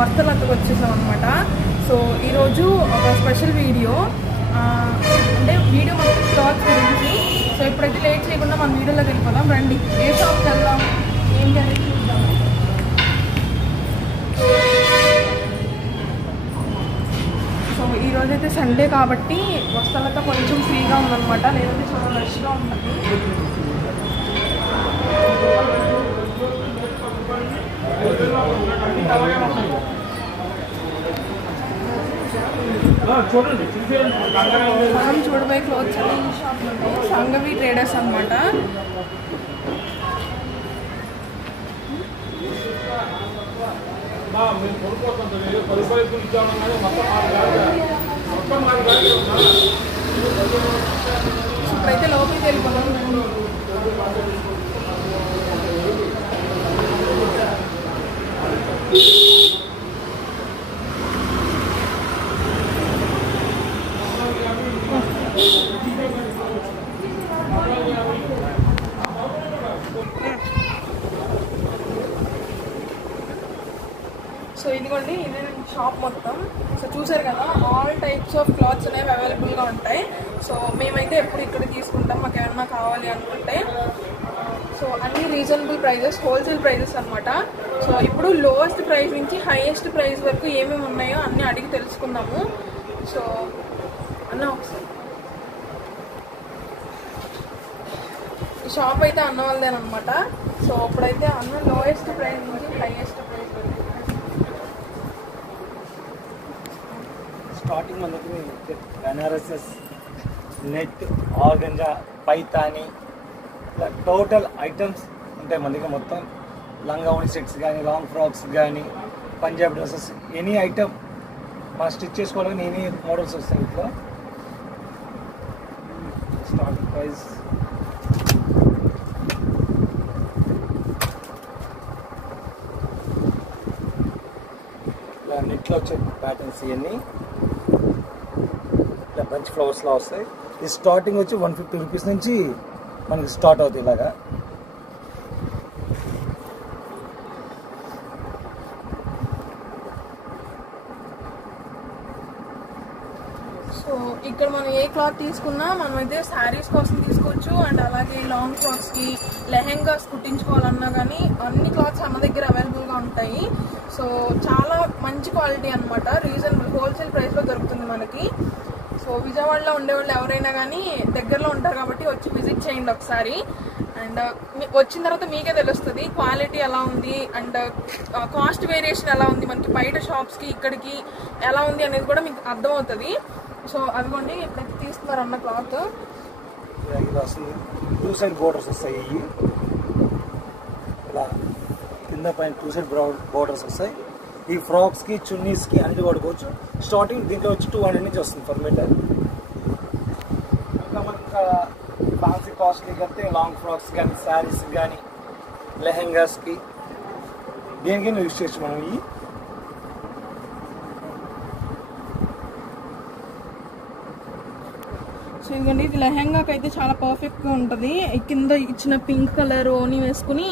వస్తలతకు వచ్చేసాం అనమాట. సో ఈరోజు ఒక స్పెషల్ వీడియో, అంటే వీడియో మొత్తం క్లాత్ గురించి. సో ఇప్పుడైతే లేట్ చేయకుండా మన వీడియోలోకి వెళ్ళిపోదాం. రండి, ఏ షాప్కి వెళ్దాం, ఏం జరిగి చూద్దాం. సో ఈరోజైతే సండే కాబట్టి వస్తలతో కొంచెం ఫ్రీగా ఉందన్నమాట, లేదంటే చాలా రష్గా ఉంటుంది. మనం చూడబోయే క్లోత్స్ అన్ని ఈ షాప్లో ఉంటాయి. సంఘవి ట్రేడర్స్ అనమాట. ఇప్పుడైతే లోపలికి వెళ్ళిపోతాం. సో ఇదిగోండి, ఇదే షాప్ మొత్తం. సో చూసారు కదా, ఆల్ టైప్స్ ఆఫ్ క్లాత్స్ అనేవి అవైలబుల్గా ఉంటాయి. సో మేమైతే ఎప్పుడు ఇక్కడ తీసుకుంటాం, మాకు ఏమన్నా కావాలి అనుకుంటే. సో అన్ని రీజనబుల్ ప్రైజెస్, హోల్సేల్ ప్రైజెస్ అనమాట. సో ఇప్పుడు లోయెస్ట్ ప్రైస్ నుంచి హైయెస్ట్ ప్రైస్ వరకు ఏమేమి ఉన్నాయో అన్నీ అడిగి తెలుసుకుందాము. సో అన్న ఒకసారి, ఈ షాప్ అయితే అన్న వాళ్ళదేనమాట. సో ఇప్పుడైతే అన్న లోయెస్ట్ ప్రైస్ నుంచి హైయెస్ట్ ప్రైస్ వరకు స్టార్టింగ్ మనకి బెనారసెస్, నెట్, ఆర్గంజా, పైతాని, ఇలా టోటల్ ఐటమ్స్ ఉంటాయి మన దగ్గర. మొత్తం లంగా ఓణి సెట్స్ కానీ, లాంగ్ ఫ్రాక్స్ కానీ, పంజాబ్ డ్రెస్సెస్, ఎనీ ఐటమ్ మనం స్టిచ్ చేసుకోవాలని ఎనీ మోడల్స్ వస్తాయి ఇంట్లో. స్టార్టింగ్ ప్రైస్ ఇలా నెట్లో వచ్చే ప్యాటర్న్స్ ఇవన్నీ ఇలా బంచ్ ఫ్లవర్స్లా వస్తాయి. ఇది స్టార్టింగ్ వచ్చి 150 రూపీస్ నుంచి మనకి స్టార్ట్ అవుతుంది ఇలాగా. సో ఇక్కడ మనం ఏ క్లాత్ తీసుకున్నా మనమైతే శారీస్ కోసం తీసుకోవచ్చు, అండ్ అలాగే లాంగ్ ఫ్రాక్స్కి, లెహెంగాస్ కుట్టించుకోవాలన్నా కానీ అన్ని క్లాత్స్ మన దగ్గర అవైలబుల్గా ఉంటాయి. సో చాలా మంచి క్వాలిటీ అనమాట, రీజనబుల్ హోల్సేల్ ప్రైస్లో దొరుకుతుంది మనకి. సో విజయవాడలో ఉండేవాళ్ళు ఎవరైనా కానీ దగ్గరలో ఉంటారు కాబట్టి వచ్చి విజిట్ చేయండి ఒకసారి. అండ్ వచ్చిన తర్వాత మీకే తెలుస్తుంది క్వాలిటీ ఎలా ఉంది అండ్ కాస్ట్ వేరియేషన్ ఎలా ఉంది, మనకి బయట షాప్స్కి ఇక్కడికి ఎలా ఉంది అనేది కూడా మీకు అర్థమవుతుంది. సో అదిగోండి, ఎప్పుడైతే తీస్తున్నారు అన్న క్లాత్ వస్తుంది. 2 సైడ్ బోర్డర్స్ వస్తాయి. ఇలా కింద పైన 2 సైడ్ బోర్డర్స్ వస్తాయి. ఈ ఫ్రాక్స్కి, చున్నీస్కి అన్ని వాడుకోవచ్చు. స్టార్టింగ్ దీంట్లో వచ్చి 200 నుంచి వస్తుంది పర్ మీటర్. ఇంకా మనకి ఫ్యాన్సీ కాస్ట్లీ కడితే లాంగ్ ఫ్రాక్స్ కానీ, శారీస్ కానీ, లెహెంగాస్కి దేనికైనా యూజ్ చేయొచ్చు మనం. ఈ సో ఇదిగోండి, ఇది లెహెంగాకి అయితే చాలా పర్ఫెక్ట్గా ఉంటుంది. కింద ఇచ్చిన పింక్ కలర్ ఓని వేసుకుని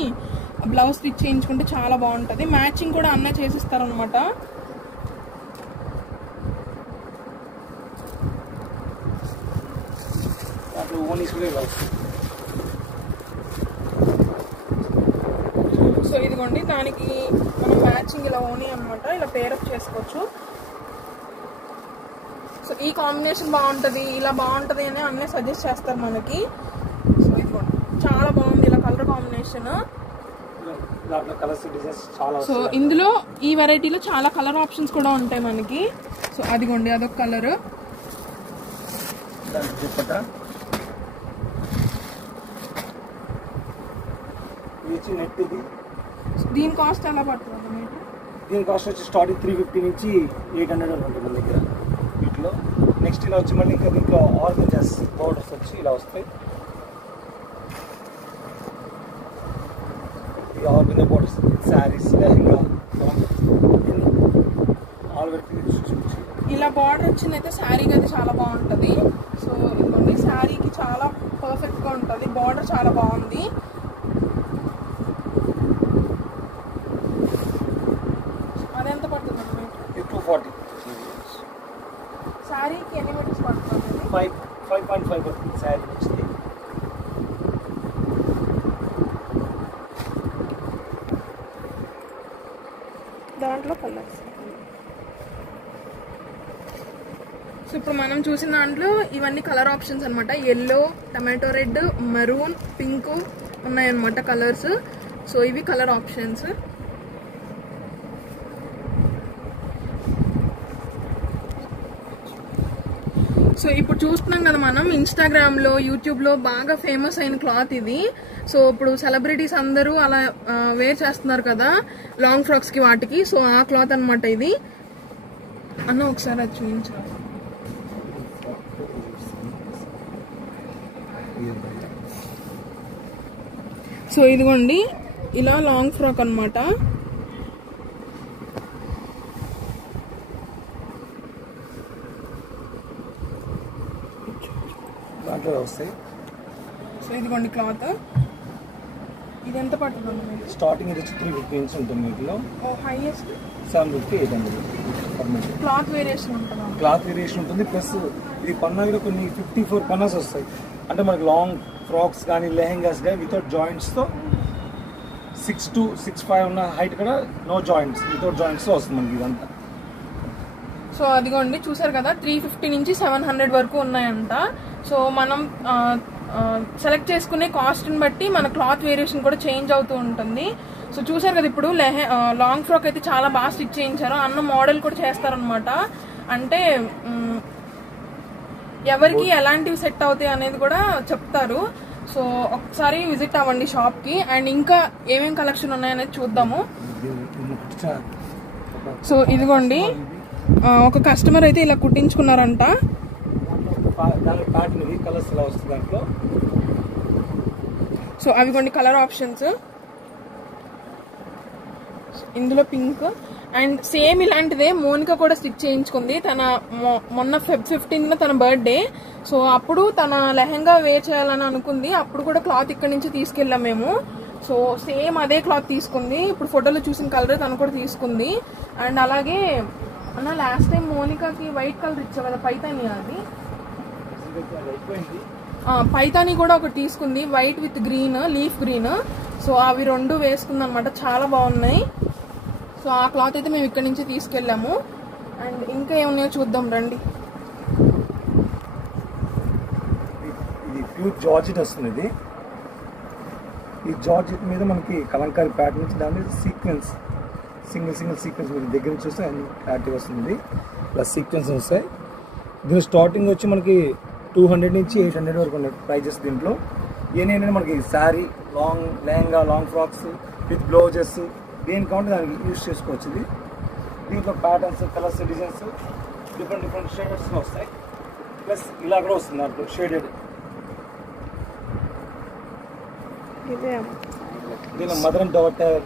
బ్లౌజ్ స్టిచ్ చేయించుకుంటే చాలా బాగుంటుంది. మ్యాచింగ్ కూడా అన్నీ చేసిస్తారనమాట. సో ఇదిగోండి, దానికి మనం మ్యాచింగ్ ఇలా ఓని అనమాట, ఇలా పేరప్ చేసుకోవచ్చు. సో ఈ కాంబినేషన్ బాగుంటుంది, ఇలా బాగుంటుంది అని అన్నీ సజెస్ట్ చేస్తారు మనకి. సో ఇదిగోండి, చాలా బాగుంది ఇలా కలర్ కాంబినేషన్. సో ఇందులో ఈ వెరైటీలో చాలా కలర్ ఆప్షన్స్ కూడా ఉంటాయి మనకి. సో అదిగోండి, అదొక కలర్. దీని కాస్ట్ ఎలా పడుతుంది మీకు? దీని కాస్ట్ వచ్చి స్టార్టింగ్ 350 నుంచి 800 ఉంటుంది మన దగ్గర వీటిలో. నెక్స్ట్ ఇలా వచ్చి మళ్ళీ ఇంకా దీంట్లో ఆర్గంజాస్ బోర్డర్స్ వచ్చి ఇలా వస్తాయి. ఈ organza borders, saris, lehenga, all varieties ఇలా బార్డర్ వచ్చిందైతే శారీకి అయితే చాలా బాగుంటుంది. సో ఇదిగోండి, శారీకి చాలా పర్ఫెక్ట్గా ఉంటుంది, బార్డర్ చాలా బాగుంది. అదెంత పడుతుంది? 240. శారీకి ఎన్ని మీటర్స్ పడుతుంది? 5.5 పడుతుంది శారీ వచ్చి. దాంట్లో కలర్స్. సో ఇప్పుడు మనం చూసిన దాంట్లో ఇవన్నీ కలర్ ఆప్షన్స్ అనమాట. Yellow, tomato red, maroon, pink ఉన్నాయన్నమాట కలర్స్. సో ఇవి కలర్ ఆప్షన్స్. సో ఇప్పుడు చూస్తున్నాం కదా మనం ఇన్స్టాగ్రామ్లో, యూట్యూబ్లో బాగా ఫేమస్ అయిన క్లాత్ ఇది. సో ఇప్పుడు సెలబ్రిటీస్ అందరూ అలా వేర్ చేస్తున్నారు కదా లాంగ్ ఫ్రాక్స్కి వాటికి. సో ఆ క్లాత్ అనమాట ఇది. అన్న ఒకసారి అది చూపించాలి. సో ఇదిగోండి ఇలా లాంగ్ ఫ్రాక్ అనమాట. సో ఇదిగోండి క్లాత్. ఇది ఎంత పడుతుంది? స్టార్టింగ్ ఇది 350 నుంచి ఉంటుంది. వీటిలో హైయెస్ట్ 750, 800. క్లాత్ వేరియేషన్ ఉంటుందా? క్లాత్ వేరియేషన్ ఉంటుంది. ప్లస్ ఇది పన్నా కూడా కొన్ని 54 పన్నాస్ వస్తాయి. అంటే మనకి లాంగ్ ఫ్రాక్స్ కానీ లెహెంగాస్ కానీ వితౌట్ జాయింట్స్తో 6 to 6'5" ఉన్న హైట్ కూడా నో జాయింట్స్, వితౌట్ జాయింట్స్తో వస్తుంది మనకి ఇదంతా. సో అదిగోండి చూసారు కదా 350 నుంచి 700 వరకు ఉన్నాయంట. సో మనం సెలెక్ట్ చేసుకునే కాస్ట్ని బట్టి మన క్లాత్ వేరియేషన్ కూడా చేంజ్ అవుతూ ఉంటుంది. సో చూసారు కదా ఇప్పుడు లాంగ్ ఫ్రాక్ అయితే చాలా బాగా స్టిచ్ చేయించారు. అన్న మోడల్ కూడా చేస్తారనమాట. అంటే ఎవరికి ఎలాంటివి సెట్ అవుతాయి అనేది కూడా చెప్తారు. సో ఒకసారి విజిట్ అవ్వండి షాప్కి. అండ్ ఇంకా ఏమేం కలెక్షన్ ఉన్నాయనేది చూద్దాము. సో ఇదిగోండి ఒక కస్టమర్ అయితే ఇలా కుట్టించుకున్నారంట. సో అవి కొన్ని కలర్ ఆప్షన్స్. ఇందులో పింక్ అండ్ సేమ్ ఇలాంటిదే మోనికా కూడా స్టిచ్ చేయించుకుంది. తన మొన్న Feb 15 తన బర్త్డే. సో అప్పుడు తన లెహంగా వేర్ చేయాలని అనుకుంది. అప్పుడు కూడా క్లాత్ ఇక్కడ నుంచి తీసుకెళ్ళాం మేము. సో సేమ్ అదే క్లాత్ తీసుకుంది. ఇప్పుడు ఫోటోలో చూసిన కలర్ తను కూడా తీసుకుంది. అండ్ అలాగే అన్న లాస్ట్ టైం మోనికాకి వైట్ కలర్ ఇచ్చావు కదా పైతాని, అది పైతాని కూడా ఒకటి తీసుకుంది, white with green, leaf green. So అవి రెండు వేసుకుంది అనమాట. చాలా బాగున్నాయి. సో ఆ క్లాత్ అయితే మేము ఇక్కడ నుంచి తీసుకెళ్ళాము. అండ్ ఇంకా ఏమున్నాయో చూద్దాం రండి. ఇది ప్యూర్ జార్జెట్ వస్తుంది. ఇది ఈ జార్జెట్ మీద మనకి కలంకారీ ప్యాటర్న్ నుంచి దాని మీద సీక్వెన్స్ సింగిల్ సీక్వెన్స్ మీరు దగ్గర నుంచి చూస్తే అన్ని క్లారిటీ వస్తుంది. ప్లస్ సీక్వెన్స్ వస్తాయి. దీని స్టార్టింగ్ వచ్చి మనకి 200 నుంచి 800 వరకు ఉన్నాయి ప్రైజెస్. దీంట్లో ఏంటంటే మనకి sari, long lehenga, long frocks with blouses దేని కావాలంటే దానికి యూజ్ చేసుకోవచ్చు. ఇది దీంట్లో ప్యాటర్న్స్, కలర్స్, డిజైన్స్ డిఫరెంట్ షేడెడ్స్లో వస్తాయి. ప్లస్ ఇలా కూడా వస్తుంది దాంట్లో షేడెడ్. దీనిలో మదర్ అండ్ డాటర్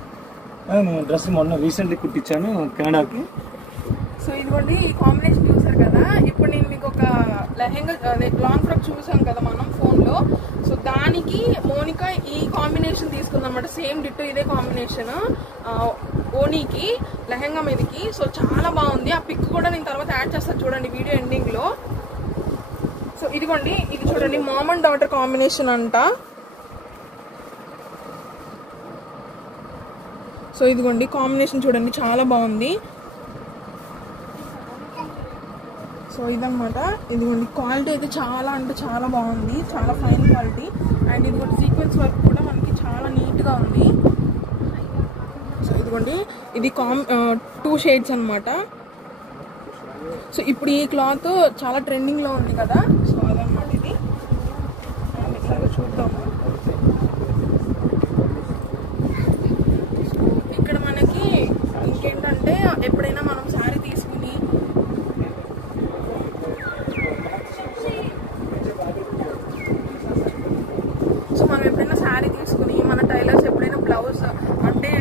డ్రెస్ మొన్న రీసెంట్లీ కుట్టించాను కెనడాకి. సో ఇదిగోండి ఈ కాంబినేషన్ చూసారు కదా. ఇప్పుడు నేను మీకు ఒక లెహంగా లాంగ్ ఫ్రాక్ చూసాం కదా మనం ఫోన్లో. సో దానికి మోనికా ఈ కాంబినేషన్ తీసుకుందన్నమాట. సేమ్ డిట్టో ఇదే కాంబినేషన్ ఓనీకి, లెహంగా మీదకి. సో చాలా బాగుంది. ఆ పిక్ కూడా నేను తర్వాత యాడ్ చేస్తాను చూడండి వీడియో ఎండింగ్లో. సో ఇదిగోండి ఇది చూడండి మామ్ అండ్ డాటర్ కాంబినేషన్ అంట. సో ఇదిగోండి కాంబినేషన్ చూడండి చాలా బాగుంది. సో ఇదన్నమాట. ఇదిగోండి క్వాలిటీ అయితే చాలా అంటే చాలా బాగుంది, చాలా ఫైన్ క్వాలిటీ. అండ్ ఇదిగోండి సీక్వెన్స్ వర్క్ కూడా మనకి చాలా నీట్గా ఉంది. సో ఇదిగోండి ఇది 2 షేడ్స్ అనమాట. సో ఇప్పుడు ఈ క్లాత్ చాలా ట్రెండింగ్లో ఉంది కదా. సో అదనమాట ఇది. చూద్దాము. ఇక్కడ మనకి ఇంకేంటంటే ఎప్పుడైనా మనం శారీ తీసుకుని మనం ఎప్పుడైనా శారీ తీసుకుని మన టైలర్స్ ఎప్పుడైనా బ్లౌజ్ అంటే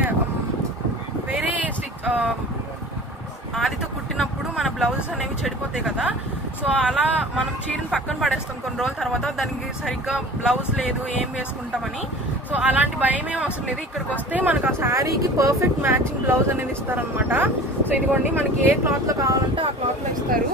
వేరే ఆదితో కుట్టినప్పుడు మన బ్లౌజెస్ అనేవి చెడిపోతాయి కదా. సో అలా మనం చీరని పక్కన పడేస్తాం కొన్ని రోజుల తర్వాత, దానికి సరిగ్గా బ్లౌజ్ లేదు ఏం వేసుకుంటామని. సో అలాంటి భయం ఏం అవసరం లేదు. ఇక్కడికి వస్తే మనకు ఆ శారీకి పర్ఫెక్ట్ మ్యాచింగ్ బ్లౌజ్ అనేది ఇస్తారనమాట. సో ఇదిగోండి మనకి ఏ క్లాత్ లో కావాలంటే ఆ క్లాత్ లో ఇస్తారు.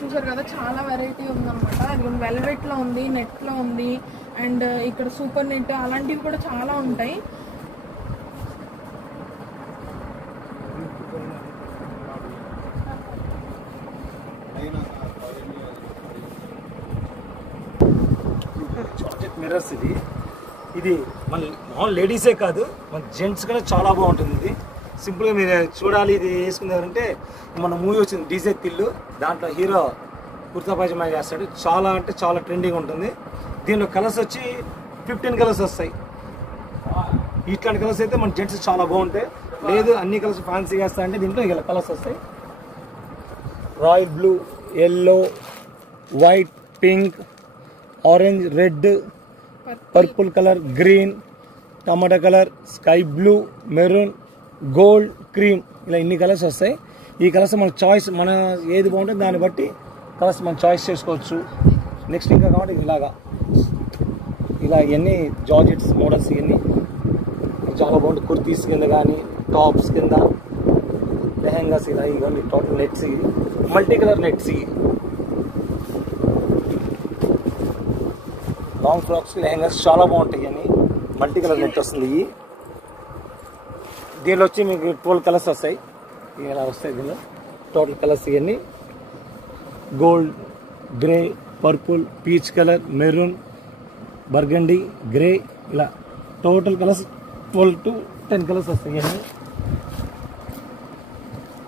చూసారు కదా చాలా వెరైటీ ఉందన్నమాట. అది వెల్వెట్ లో ఉంది, నెట్ లో ఉంది, అండ్ ఇక్కడ సూపర్ నెట్ అలాంటివి కూడా చాలా ఉంటాయి. మిర్రర్స్ ఇది మన మామూలు లేడీసే కాదు, మన జెంట్స్ కూడా చాలా బాగుంటుంది. ఇది సింపుల్గా మీరు చూడాలి. ఇది వేసుకున్నారంటే మన మూవీ వచ్చింది డీజే తిల్లు, దాంట్లో హీరో కుర్తా పైజమా చేస్తాడు. చాలా అంటే చాలా ట్రెండింగ్ ఉంటుంది. దీనిలో కలర్స్ వచ్చి 15 కలర్స్ వస్తాయి. ఇట్లాంటి కలర్స్ అయితే మన జెంట్స్ చాలా బాగుంటాయి. లేదు అన్ని కలర్స్ ఫ్యాన్సీ వేస్తా అంటే దీంట్లో ఇలా కలర్స్ వస్తాయి. Royal blue, yellow, white, pink, orange, red, purple colour, green, tomato colour, sky blue, maroon, gold, cream, ఇలా ఇన్ని కలర్స్ వస్తాయి. ఈ కలర్స్ మన చాయిస్, మన ఏది బాగుంటుంది దాన్ని బట్టి కలర్స్ మనం చాయిస్ చేసుకోవచ్చు. నెక్స్ట్ ఇంకా కాబట్టి ఇలా ఇవన్నీ జార్జెట్స్ మోడల్స్ ఇవన్నీ చాలా బాగుంటుంది. కుర్తీస్ కింద కానీ టాప్స్ కింద లెహెంగాస్ ఇలా ఇవన్నీ total nets, multi colour nets, long frocks lehengas చాలా బాగుంటాయి అని మల్టీ కలర్ నెట్ వస్తుంది. దీనిలో వచ్చి మీకు 12 కలర్స్ వస్తాయి. ఇలా వస్తాయి దీనిలో టోటల్ కలర్స్ ఇవన్నీ gold, grey, purple, peach colour, maroon, burgundy, grey, ఇలా టోటల్ కలర్స్ 12 to 10 కలర్స్ వస్తాయి. ఇవన్నీ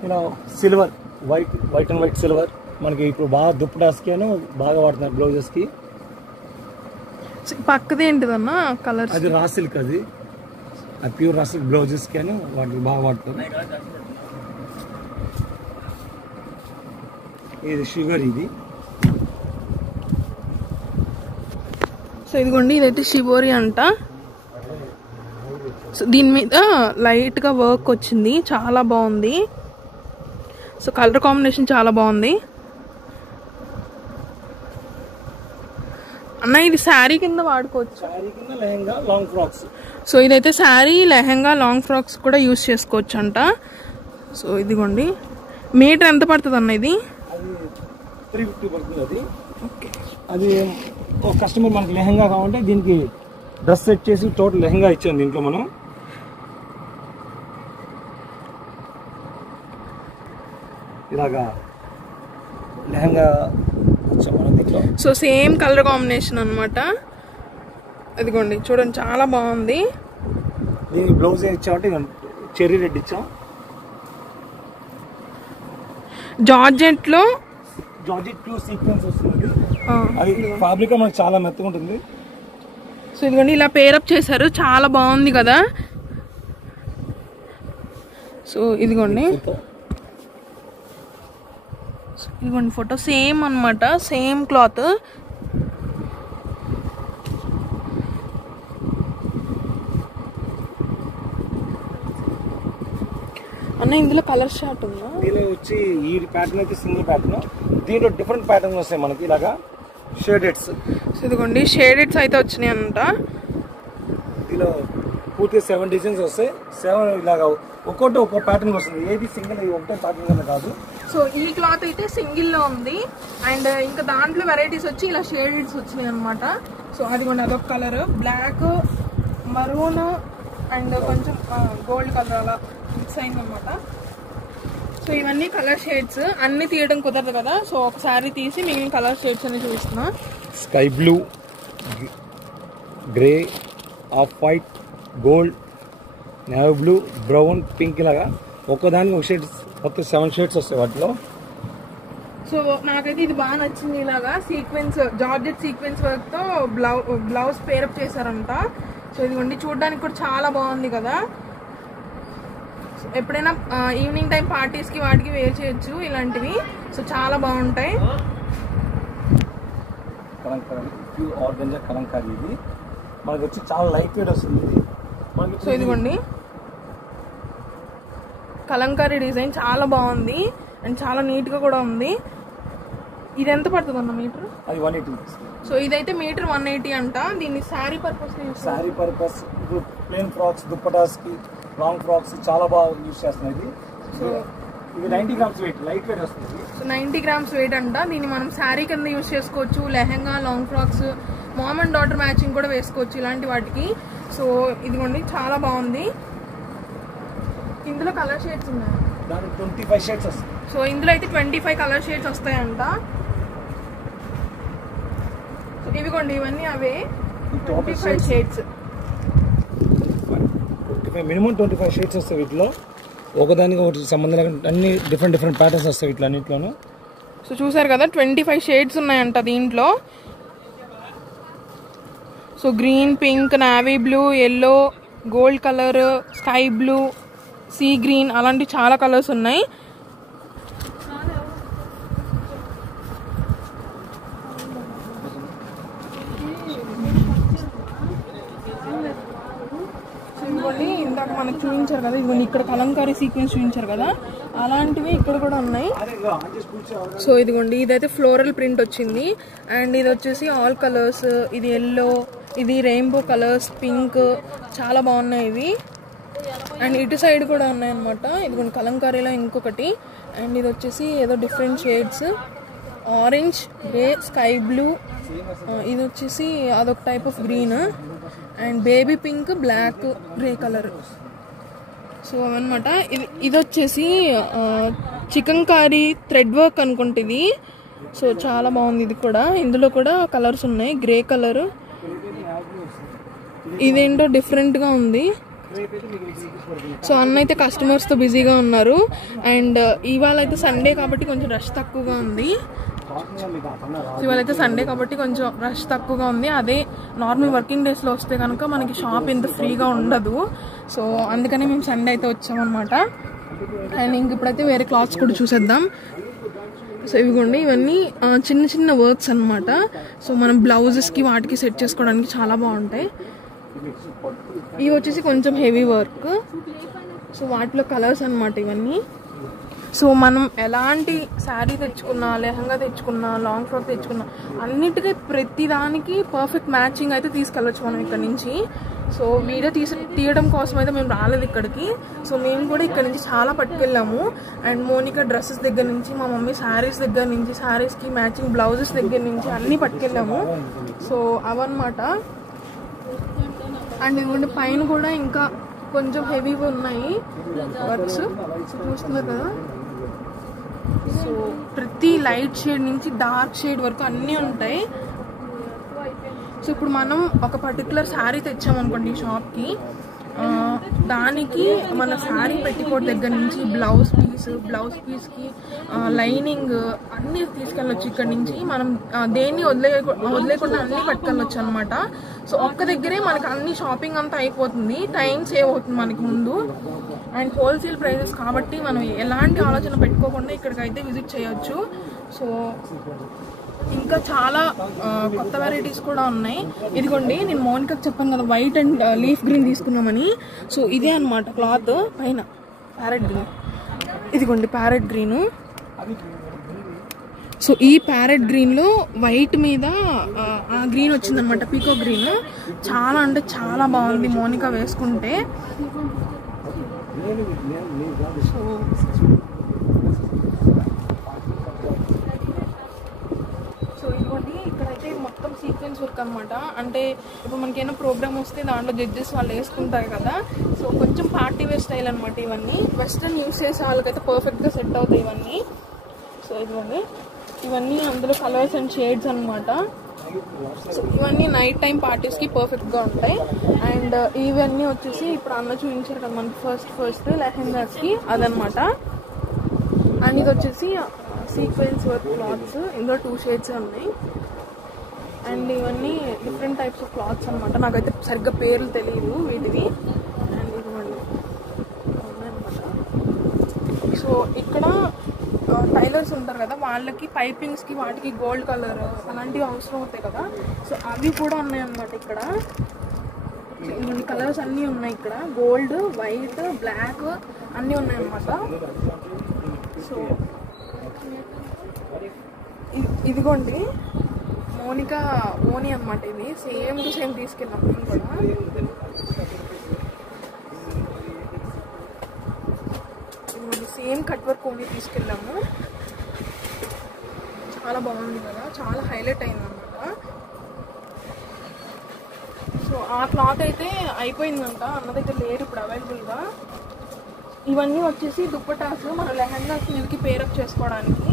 ఇలా silver, white and white silver మనకి ఇప్పుడు బాగా దుప్పటాస్కి అని బాగా వాడుతున్నారు బ్లౌజెస్కి. పక్కది ఏంటిదన్నా కలర్? అది రా సిల్క్, అది ప్యూర్ రా సిల్క్ బ్లౌజెస్కి అని వాటికి బాగా వాడుతుంది. ఇది షుగర్. ఇది సో ఇదిగోండి ఇదైతే షిబోరి అంట. సో దీని మీద లైట్ గా వర్క్ వచ్చింది, చాలా బాగుంది. సో కలర్ కాంబినేషన్ చాలా బాగుంది అన్న. ఇది శారీ కింద వాడుకోవచ్చు. Lehenga, long frocks. సో ఇదైతే శారీ, లెహంగా, లాంగ్ ఫ్రాక్స్ కూడా యూస్ చేసుకోవచ్చు అంట. సో ఇదిగోండి మీటర్ ఎంత పడుతుంది అన్న ఇది? అది 350 పడుతుంది. అది ఓకే. అది ఒక కస్టమర్ మనకి లెహంగా కావాలంటే దీనికి డ్రెస్ సెట్ చేసి టోటల్ లెహంగా ఇచ్చాం. దీంట్లో మనం ఇలాగా లెహంగా దీంట్లో. సో సేమ్ కలర్ కాంబినేషన్ అనమాట. అదిగోండి చూడండి చాలా బాగుంది. దీనికి బ్లౌజ్ ఇచ్చామంటే చెర్రీ రెడ్ ఇచ్చాం. జార్జెట్ లో జార్జెట్ ప్యూర్ సీక్వెన్స్ వస్తుంది. అది ఫ్యాబ్రిక్ మనకు చాలా మెత్తగా ఉంటుంది. సో ఇదిగోండి ఇలా పేరప్ చేశారు, చాలా బాగుంది కదా. సో ఇదిగోండి ఫోటో సేమ్ అన్నమాట, సేమ్ క్లాత్. అన్న ఇందులో కలర్ షార్ట్ ఉందా? దీనిలో వచ్చి ఈ ప్యాటర్న్ అయితే సింగిల్ ప్యాటర్న్, దీంట్లో డిఫరెంట్ ప్యాటర్న్స్ వస్తాయి మనకి ఇలాగా షేడెడ్స్. సో ఇదిగోండి షేడెడ్స్ అయితే వచ్చినాయి అంట. దీనిలో పూర్తిగా 7 డిజైన్స్ వస్తాయి. 7 ఇలాగా ఒక్కొక్కటి ఒక్కో ప్యాటర్న్ వస్తుంది. ఏది సింగిల్ ఒకటే ప్యాటర్న్ కింద కాదు. సో ఈ క్లాత్ అయితే సింగిల్ లో ఉంది, అండ్ ఇంకా దాంట్లో వెరైటీస్ వచ్చి ఇలా షేడెడ్స్ వచ్చినాయి అనమాట. సో అదిగోండి అదొక కలర్, బ్లాక్, మరూన్ అండ్ కొంచెం గోల్డ్ కలర్ అలా మిక్స్ అయింది అనమాట. సో ఇవన్నీ కలర్ షేడ్స్, అన్ని తీయడం కుదరదు కదా. సో ఒకసారి తీసి మిగిలిన కలర్ షేడ్స్ అన్ని చూపిస్తున్నా. Sky blue, grey, off white, gold, navy blue, brown, pink ఇలాగా ఒక్కదానికి ఒక షేడ్స్, మొత్తం 7 షేడ్స్ వస్తాయి వాటిలో. సో నాకైతే ఇది బాగా నచ్చింది. ఇలాగా సీక్వెన్స్, జార్జెట్ సీక్వెన్స్ వర్క్ తో బ్లౌజ్ పేరప్ చేశారంట. సో ఇదిగోండి చూడడానికి కూడా చాలా బాగుంది కదా. ఎప్పుడైనా ఈవినింగ్ టైం పార్టీస్ కి వాటికి వేర్ చేయొచ్చు ఇలాంటివి. సో చాలా బాగుంటాయి. Kalamkari, pure organza Kalamkari. ఇది మనకి వచ్చి చాలా లైట్ వెయిట్ వస్తుంది ఇది మనకి. సో ఇదిగోండి కలంకారీ డిజైన్ చాలా బాగుంది అండ్ చాలా నీట్ గా కూడా ఉంది. ఇది ఎంత పడుతుంది అన్న మీటర్? అది 180. సో ఇదైతే మీటర్ 180 అంట. దీన్ని శారీ పర్పస్ శారీ పర్పస్ ఇప్పుడు ప్లేన్ ఫ్రాక్స్, దుప్పటాస్ కి, లాంగ్ ఫ్రాక్స్ చాలా బాగా యూజ్ చేస్తున్నాయి ఇది. సో ఇది 90 గ్రామ్స్ వెయిట్, లైట్ వెయిట్ వస్తుంది. సో 90 గ్రామ్స్ వెయిట్ అంట. దీన్ని మనం శారీ కింద యూజ్ చేసుకోవచ్చు, lehenga, long frocks, mom and daughter matching కూడా వేసుకోవచ్చు ఇలాంటి వాటికి. సో ఇదిగోండి చాలా బాగుంది. ఇందులో కలర్ షేడ్స్ ఉన్నాయి, దానికి 25 షేడ్స్ వస్తాయి. సో ఇందులో అయితే 25 కలర్ షేడ్స్ వస్తాయంట. సో ఇవిగోండి ఇవన్నీ అవే 25 షేడ్స్. మినిమం 25 షేడ్స్ వస్తాయి వీటిలో. ఒకదానికి ఒకటి సంబంధం లేకుండా అన్ని డిఫరెంట్ ప్యాటర్న్స్ వస్తాయి వీటిలో అన్నింటిలోనూ. సో చూసారు కదా 25 షేడ్స్ ఉన్నాయంట దీంట్లో. So green, pink, navy blue, yellow, gold colour, sky blue, sea green అలాంటి చాలా కలర్స్ ఉన్నాయి. ఇదిగోండి ఇందాక మనకు చూపించారు కదా, ఇదిగోండి ఇక్కడ కలంకారీ సీక్వెన్స్ చూపించారు కదా, అలాంటివి ఇక్కడ కూడా ఉన్నాయి. సో ఇదిగోండి ఇదైతే ఫ్లోరల్ ప్రింట్ వచ్చింది అండ్ ఇది వచ్చేసి ఆల్ కలర్స్, ఇది ఎల్లో, ఇది రెయిన్బో కలర్స్, పింక్, చాలా బాగున్నాయి ఇవి. అండ్ ఇటు సైడ్ కూడా ఉన్నాయన్నమాట. ఇదిగోండి కలంకారీలో ఇంకొకటి అండ్ ఇది వచ్చేసి ఏదో different shades, orange, grey, sky blue, ఇది వచ్చేసి అదొక type of green and baby pink, black, grey colour. So అనమాట ఇది వచ్చేసి చికెన్ కారీ థ్రెడ్ వర్క్ అనుకుంటుంది. సో చాలా బాగుంది ఇది కూడా. ఇందులో కూడా కలర్స్ ఉన్నాయి, గ్రే కలర్, ఇదేంటో డిఫరెంట్గా ఉంది. సో అన్న అయితే కస్టమర్స్తో బిజీగా ఉన్నారు అండ్ ఇవాళ అయితే సండే కాబట్టి కొంచెం రష్ తక్కువగా ఉంది. ఇవాళ అయితే సండే కాబట్టి కొంచెం రష్ తక్కువగా ఉంది. అదే నార్మల్ వర్కింగ్ డేస్లో వస్తే కనుక మనకి షాప్ ఇంత ఫ్రీగా ఉండదు. సో అందుకని మేము సండే అయితే వచ్చామన్నమాట. అండ్ ఇంక ఇప్పుడైతే వేరే క్లాత్స్ కూడా చూసేద్దాం. సో ఇవిగోండి ఇవన్నీ చిన్న చిన్న వర్క్స్ అనమాట. సో మనం బ్లౌజెస్కి వాటికి సెట్ చేసుకోవడానికి చాలా బాగుంటాయి. ఇవి వచ్చేసి కొంచెం హెవీ వర్క్. సో వాటిలో కలర్స్ అనమాట ఇవన్నీ. సో మనం ఎలాంటి శారీ తెచ్చుకున్నా, లెహంగా తెచ్చుకున్నా, లాంగ్ ఫ్రాక్ తెచ్చుకున్నా అన్నిటికీ ప్రతిదానికి పర్ఫెక్ట్ మ్యాచింగ్ అయితే తీసుకెళ్ళచ్చు మనం ఇక్కడ నుంచి. సో వీడియో తీయడం కోసం అయితే మేము రాలేదు ఇక్కడికి. సో మేము కూడా ఇక్కడ నుంచి చాలా పట్టుకెళ్ళాము అండ్ మోనికా డ్రెస్సెస్ దగ్గర నుంచి, మా మమ్మీ శారీస్ దగ్గర నుంచి, శారీస్కి మ్యాచింగ్ బ్లౌజెస్ దగ్గర నుంచి అన్నీ పట్టుకెళ్ళాము. సో అవన్నమాట. అండ్ ఇదిగోండి పైన కూడా ఇంకా కొంచెం హెవీగా ఉన్నాయి వర్క్స్. చూస్తున్నారు కదా. సో ప్రతి లైట్ షేడ్ నుంచి డార్క్ షేడ్ వరకు అన్నీ ఉంటాయి. సో ఇప్పుడు మనం ఒక పర్టికులర్ శారీ తెచ్చామనుకోండి ఈ షాప్కి, దానికి మన శారీ పెట్టికోట్ దగ్గర నుంచి బ్లౌజ్ పీస్కి లైనింగ్ అన్నీ తీసుకెళ్ళొచ్చు ఇక్కడ నుంచి. మనం దేన్ని వదిలేకుండా అన్నీ పట్టుకెళ్ళొచ్చు అనమాట. సో ఒక్క దగ్గరే మనకి అన్ని షాపింగ్ అంతా అయిపోతుంది, టైం సేవ్ అవుతుంది మనకి ముందు. అండ్ హోల్సేల్ ప్రైజెస్ కాబట్టి మనం ఎలాంటి ఆలోచన పెట్టుకోకుండా ఇక్కడికైతే విజిట్ చేయొచ్చు. సో ఇంకా చాలా కొత్త వెరైటీస్ కూడా ఉన్నాయి. ఇదిగోండి నేను మోనికాకి చెప్పాను కదా వైట్ అండ్ లీఫ్ గ్రీన్ తీసుకున్నామని. సో ఇదే అనమాట క్లాత్ పైన ప్యారెట్ గ్రీన్. ఇదిగోండి ప్యారెట్ గ్రీన్. సో ఈ ప్యారెట్ గ్రీన్లో వైట్ మీద ఆ గ్రీన్ వచ్చిందనమాట, పీకో గ్రీన్. చాలా అంటే చాలా బాగుంది మోనికా వేసుకుంటే. సో ఇదిగోండి ఇక్కడైతే మొత్తం సీక్వెన్స్ వర్క్ అనమాట. అంటే ఇప్పుడు మనకి ఏమైనా ప్రోగ్రామ్ వస్తే దాంట్లో జడ్జెస్ వాళ్ళు వేసుకుంటారు కదా. సో కొంచెం పార్టీ వేర్ స్టైల్ అనమాట ఇవన్నీ. వెస్ట్రన్ యూస్ చేసే వాళ్ళకైతే పర్ఫెక్ట్గా సెట్ అవుతాయి ఇవన్నీ. సో ఇదిగోండి ఇవన్నీ అందులో కలర్స్ అండ్ షేడ్స్ అనమాట. సో ఇవన్నీ నైట్ టైం పార్టీస్కి పర్ఫెక్ట్గా ఉంటాయి. అండ్ ఇవన్నీ వచ్చేసి ఇప్పుడు అన్న చూపించారు కదా మనకి ఫస్ట్ లెహెంగాస్కి, అదనమాట. అండ్ ఇది వచ్చేసి సీక్వెన్స్ వర్క్ క్లాత్స్. ఇందులో 2 షేడ్స్ ఉన్నాయి. అండ్ ఇవన్నీ డిఫరెంట్ టైప్స్ ఆఫ్ క్లాత్స్ అనమాట. నాకైతే సరిగ్గా పేర్లు తెలియదు వీటివి. అండ్ ఇదిగోండి ఉన్నాయన్నమాట. సో ఇక్కడ టైలర్స్ ఉంటారు కదా, వాళ్ళకి పైపింగ్స్కి వాటికి గోల్డ్ కలర్ అలాంటివి అవసరం అవుతాయి కదా. సో అవి కూడా ఉన్నాయన్నమాట ఇక్కడ. ఇవన్నీ కలర్స్ అన్నీ ఉన్నాయి ఇక్కడ, గోల్డ్, వైట్, బ్లాక్ అన్నీ ఉన్నాయి అన్నమాట. సో ఇదిగోండి మోనికా ఓని అనమాట, ఇది సేమ్ టు సేమ్ తీసుకెళ్ళాం మేము కూడా. ఇదిగోండి సేమ్ కట్ వర్క్ ఓని తీసుకెళ్ళాము, చాలా బాగుంది కదా, చాలా హైలైట్ అయింది అనమాట. సో ఆ క్లాత్ అయితే అయిపోయిందంట, అన్న దగ్గర లేరు ఇప్పుడు అవైలబుల్గా. ఇవన్నీ వచ్చేసి దుప్పటాస్, మన లెహంగాస్ మీదకి పేరప్ చేసుకోవడానికి.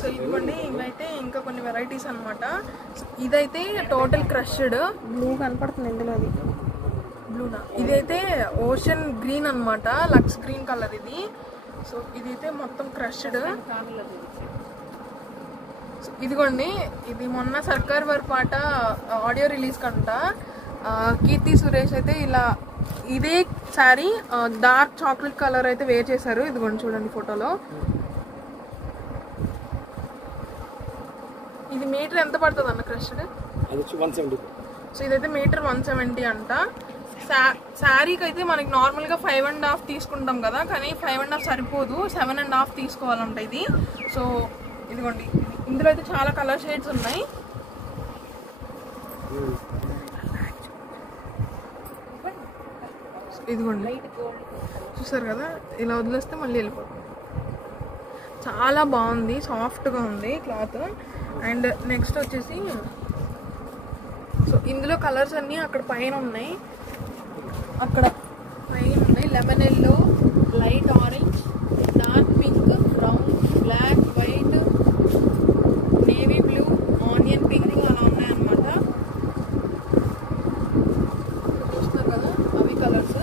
సో ఇదిగోండి ఇవైతే ఇంకా కొన్ని వెరైటీస్ అనమాట. ఇదైతే టోటల్ క్రష్డ్ బ్లూ కనపడుతుంది ఇందులో, అది బ్లూనా, ఇదైతే ఓషన్ గ్రీన్ అనమాట, లక్స్ గ్రీన్ కలర్ ఇది. సో ఇదైతే మొత్తం క్రష్డ్. ఇదిగోండి ఇది మొన్న సర్కార్ వారి పాట ఆడియో రిలీజ్ కంట కీర్తి సురేష్ అయితే ఇలా ఇదే శారీ డార్క్ చాక్లెట్ కలర్ అయితే వేర్ చేశారు. ఇదిగోండి చూడండి ఫోటోలో. ఇది మీటర్ ఎంత పడుతుంది అన్న క్రష్డ్? సో ఇదైతే మీటర్ 170 అంట. శారీకి అయితే మనకి నార్మల్గా 5.5 తీసుకుంటాం కదా, కానీ 5.5 సరిపోదు, 7.5 తీసుకోవాలంట ఇది. సో ఇదిగోండి ఇందులో అయితే చాలా కలర్ షేడ్స్ ఉన్నాయి. ఇదిగోండి చూసారు కదా, ఇలా వదిలేస్తే మళ్ళీ వెళ్ళిపోతుంది. చాలా బాగుంది, సాఫ్ట్గా ఉంది క్లాత్. అండ్ నెక్స్ట్ వచ్చేసి సో ఇందులో కలర్స్ అన్నీ అక్కడ పైన ఉన్నాయి, అక్కడ పైన ఉన్నాయి. Lemon yellow, light orange, dark pink, brown, black, white, navy blue, onion pink అలా ఉన్నాయన్నమాట. చూస్తున్నారు కదా అవి కలర్స్.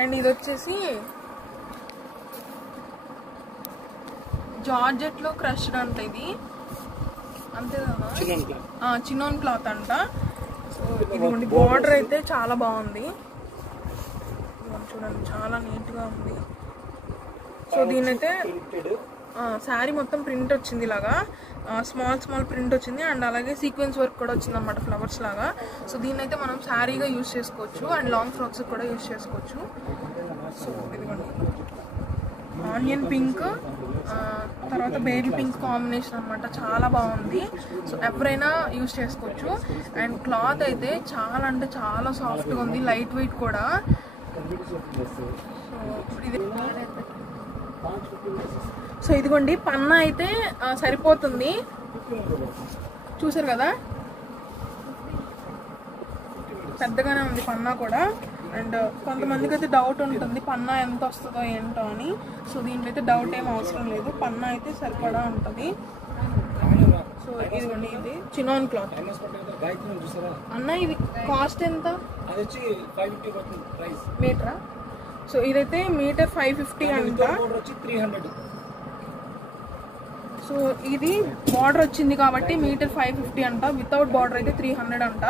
అండ్ ఇది వచ్చేసి జార్జెట్ లో క్రష్డ్ అంట, ఇది అంతే కదా, చిన్నోన్ క్లాత్ అంట. సో ఇదిగోండి బార్డర్ అయితే చాలా బాగుంది, చూడండి చాలా నీట్ గా ఉంది. సో దీనైతే శారీ మొత్తం ప్రింట్ వచ్చింది ఇలాగా, స్మాల్ ప్రింట్ వచ్చింది. అండ్ అలాగే సీక్వెన్స్ వర్క్ కూడా వచ్చింది అనమాట, ఫ్లవర్స్ లాగా. సో దీన్ని అయితే మనం శారీగా యూజ్ చేసుకోవచ్చు, అండ్ లాంగ్ ఫ్రాక్స్ కూడా యూజ్ చేసుకోవచ్చు. సో ఇదిగోండి ఆనియన్ పింక్ తర్వాత బేబీ పింక్ కాంబినేషన్ అనమాట, చాలా బాగుంది. సో ఎవరైనా యూజ్ చేసుకోవచ్చు. అండ్ క్లాత్ అయితే చాలా అంటే చాలా సాఫ్ట్గా ఉంది, లైట్ వెయిట్ కూడా. సో ఇదిగోండి పన్నా అయితే సరిపోతుంది, చూసారు కదా పెద్దగానే ఉంది పన్నా కూడా. అండ్ కొంతమందికి అయితే డౌట్ ఉంటుంది పన్నా ఎంత వస్తుందో ఏంటో అని. సో దీంట్లో అయితే డౌట్ ఏం అవసరం లేదు, పన్నా అయితే సరిపడా ఉంటుంది. సో ఇదిగోండి ఇది చినాన్ క్లాత్ అన్న, ఇది కాస్ట్ ఎంత మీటరా? సో ఇదైతే మీటర్ 550 అంట. సో ఇది బార్డర్ వచ్చింది కాబట్టి మీటర్ 550 అంట, వితౌట్ బార్డర్ అయితే 300 అంట.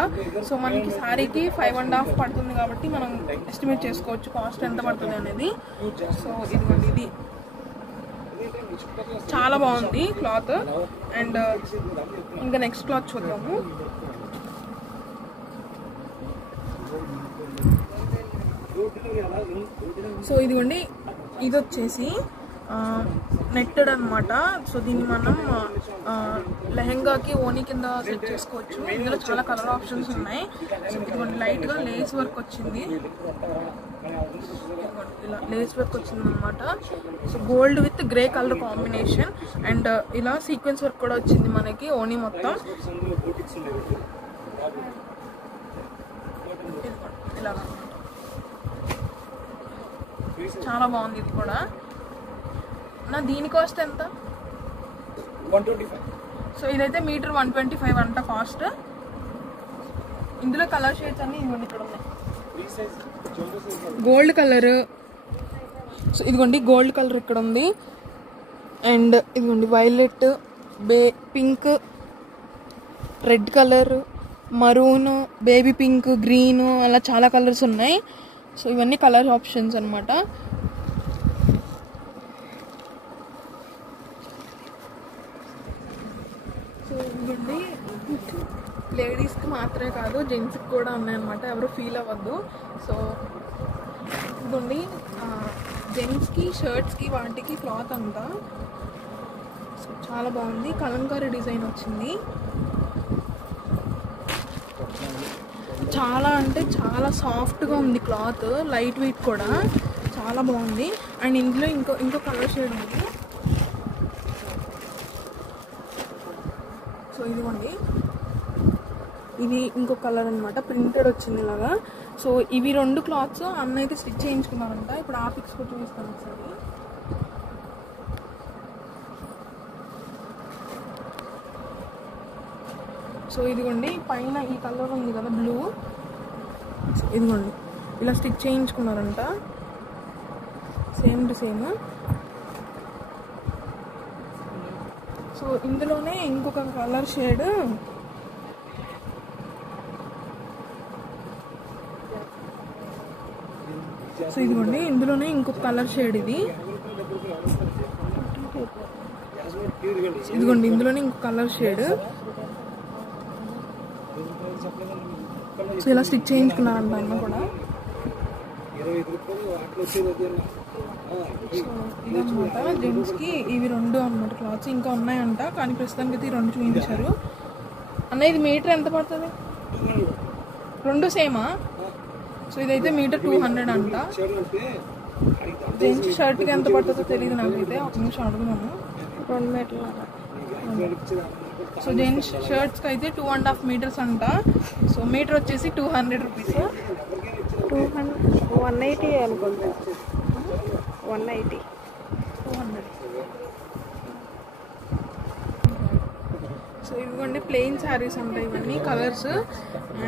సో మనకి శారీకి 5.5 పడుతుంది కాబట్టి మనం ఎస్టిమేట్ చేసుకోవచ్చు కాస్ట్ ఎంత పడుతుంది అనేది. సో ఇదిగోండి ఇది చాలా బాగుంది క్లాత్. అండ్ ఇంకా నెక్స్ట్ క్లాత్ చూద్దాము. సో ఇదిగోండి ఇది వచ్చేసి నెట్టెడ్ అనమాట. సో దీన్ని మనం లెహెంగాకి ఓనీ కింద సెట్ చేసుకోవచ్చు. ఇందులో చాలా కలర్ ఆప్షన్స్ ఉన్నాయి. సో ఇదిగోండి లైట్గా లేస్ వర్క్ వచ్చింది, ఇలా లేస్ వర్క్ వచ్చింది అనమాట. So gold with grey colour combination. And ఇలా సీక్వెన్స్ వర్క్ కూడా వచ్చింది మనకి ఓనీ మొత్తం. ఇలా చాలా బాగుంది ఇది కూడా. నా దీని కాస్ట్ ఎంత? 125. సో ఇదైతే మీటర్ 125 అంట కాస్ట్. ఇందులో కలర్ షేడ్స్ అన్ని ఇదిగోండి ఇక్కడ ఉన్నాయి. గోల్డ్ కలర్, సో ఇదిగోండి గోల్డ్ కలర్ ఇక్కడ ఉంది. అండ్ ఇదిగోండి violet, pink, red colour, maroon, baby pink, green, అలా చాలా కలర్స్ ఉన్నాయి. సో ఇవన్నీ కలర్ ఆప్షన్స్ అనమాట. సో ఇదిగోండి లేడీస్కి మాత్రమే కాదు జెంట్స్కి కూడా ఉన్నాయన్నమాట, ఎవరు ఫీల్ అవ్వద్దు. సో ఇదిగోండి జెంట్స్కి షర్ట్స్కి వాటికి క్లాత్ అంతా సో చాలా బాగుంది, కలంకారీ డిజైన్ వచ్చింది. చాలా అంటే చాలా సాఫ్ట్గా ఉంది క్లాత్, లైట్ వెయిట్ కూడా చాలా బాగుంది. అండ్ ఇందులో ఇంకో కలర్ షేడ్ ఉంది. సో ఇదిగోండి ఇది ఇంకో కలర్ అనమాట, ప్రింటెడ్ వచ్చింది ఇలాగా. సో ఇవి 2 క్లాత్స్ అన్న అయితే స్టిచ్ చేయించుకున్నారంట. ఇప్పుడు ఆ పిక్స్ కూడా చూపిస్తాను ఒకసారి. సో ఇదిగోండి పైన ఈ కలర్ ఉంది కదా బ్లూ, ఇదిగోండి ఇలా స్టిచ్ చేయించుకున్నారంట, సేమ్ టు సేమ్. సో ఇందులోనే ఇంకొక కలర్ షేడ్ సో ఇదిగోండి ఇందులోనే ఇంకొక కలర్ షేడ్ ఇది, ఇదిగోండి ఇందులోనే ఇంకొక కలర్ షేడ్. సో ఇలా స్టిచ్ చేయించుకున్నారంట అన్న కూడా. సో ఇదన్నమాట జెంట్స్కి ఇవి 2 అనమాట క్లాత్స్, ఇంకా ఉన్నాయంట కానీ ప్రస్తుతానికి అయితే 2 చూపించారు. అన్న ఇది మీటర్ ఎంత పడుతుంది? 2 సేమా? సో ఇదైతే మీటర్ 200 అంట. జెంట్స్ షర్ట్కి ఎంత పడుతుందో తెలియదు నాకైతే, ఒక నిమిషం అడుగున్నాను. 2 మీటర్లు. సో జెంట్స్ షర్ట్స్కి అయితే 2.5 మీటర్స్ అంట. సో మీటర్ వచ్చేసి 200 రూపీస్. 180 అనుకుంటా, 180 200. సో ఇదిగోండి ప్లెయిన్ శారీస్ ఉంటాయి ఇవన్నీ కలర్స్.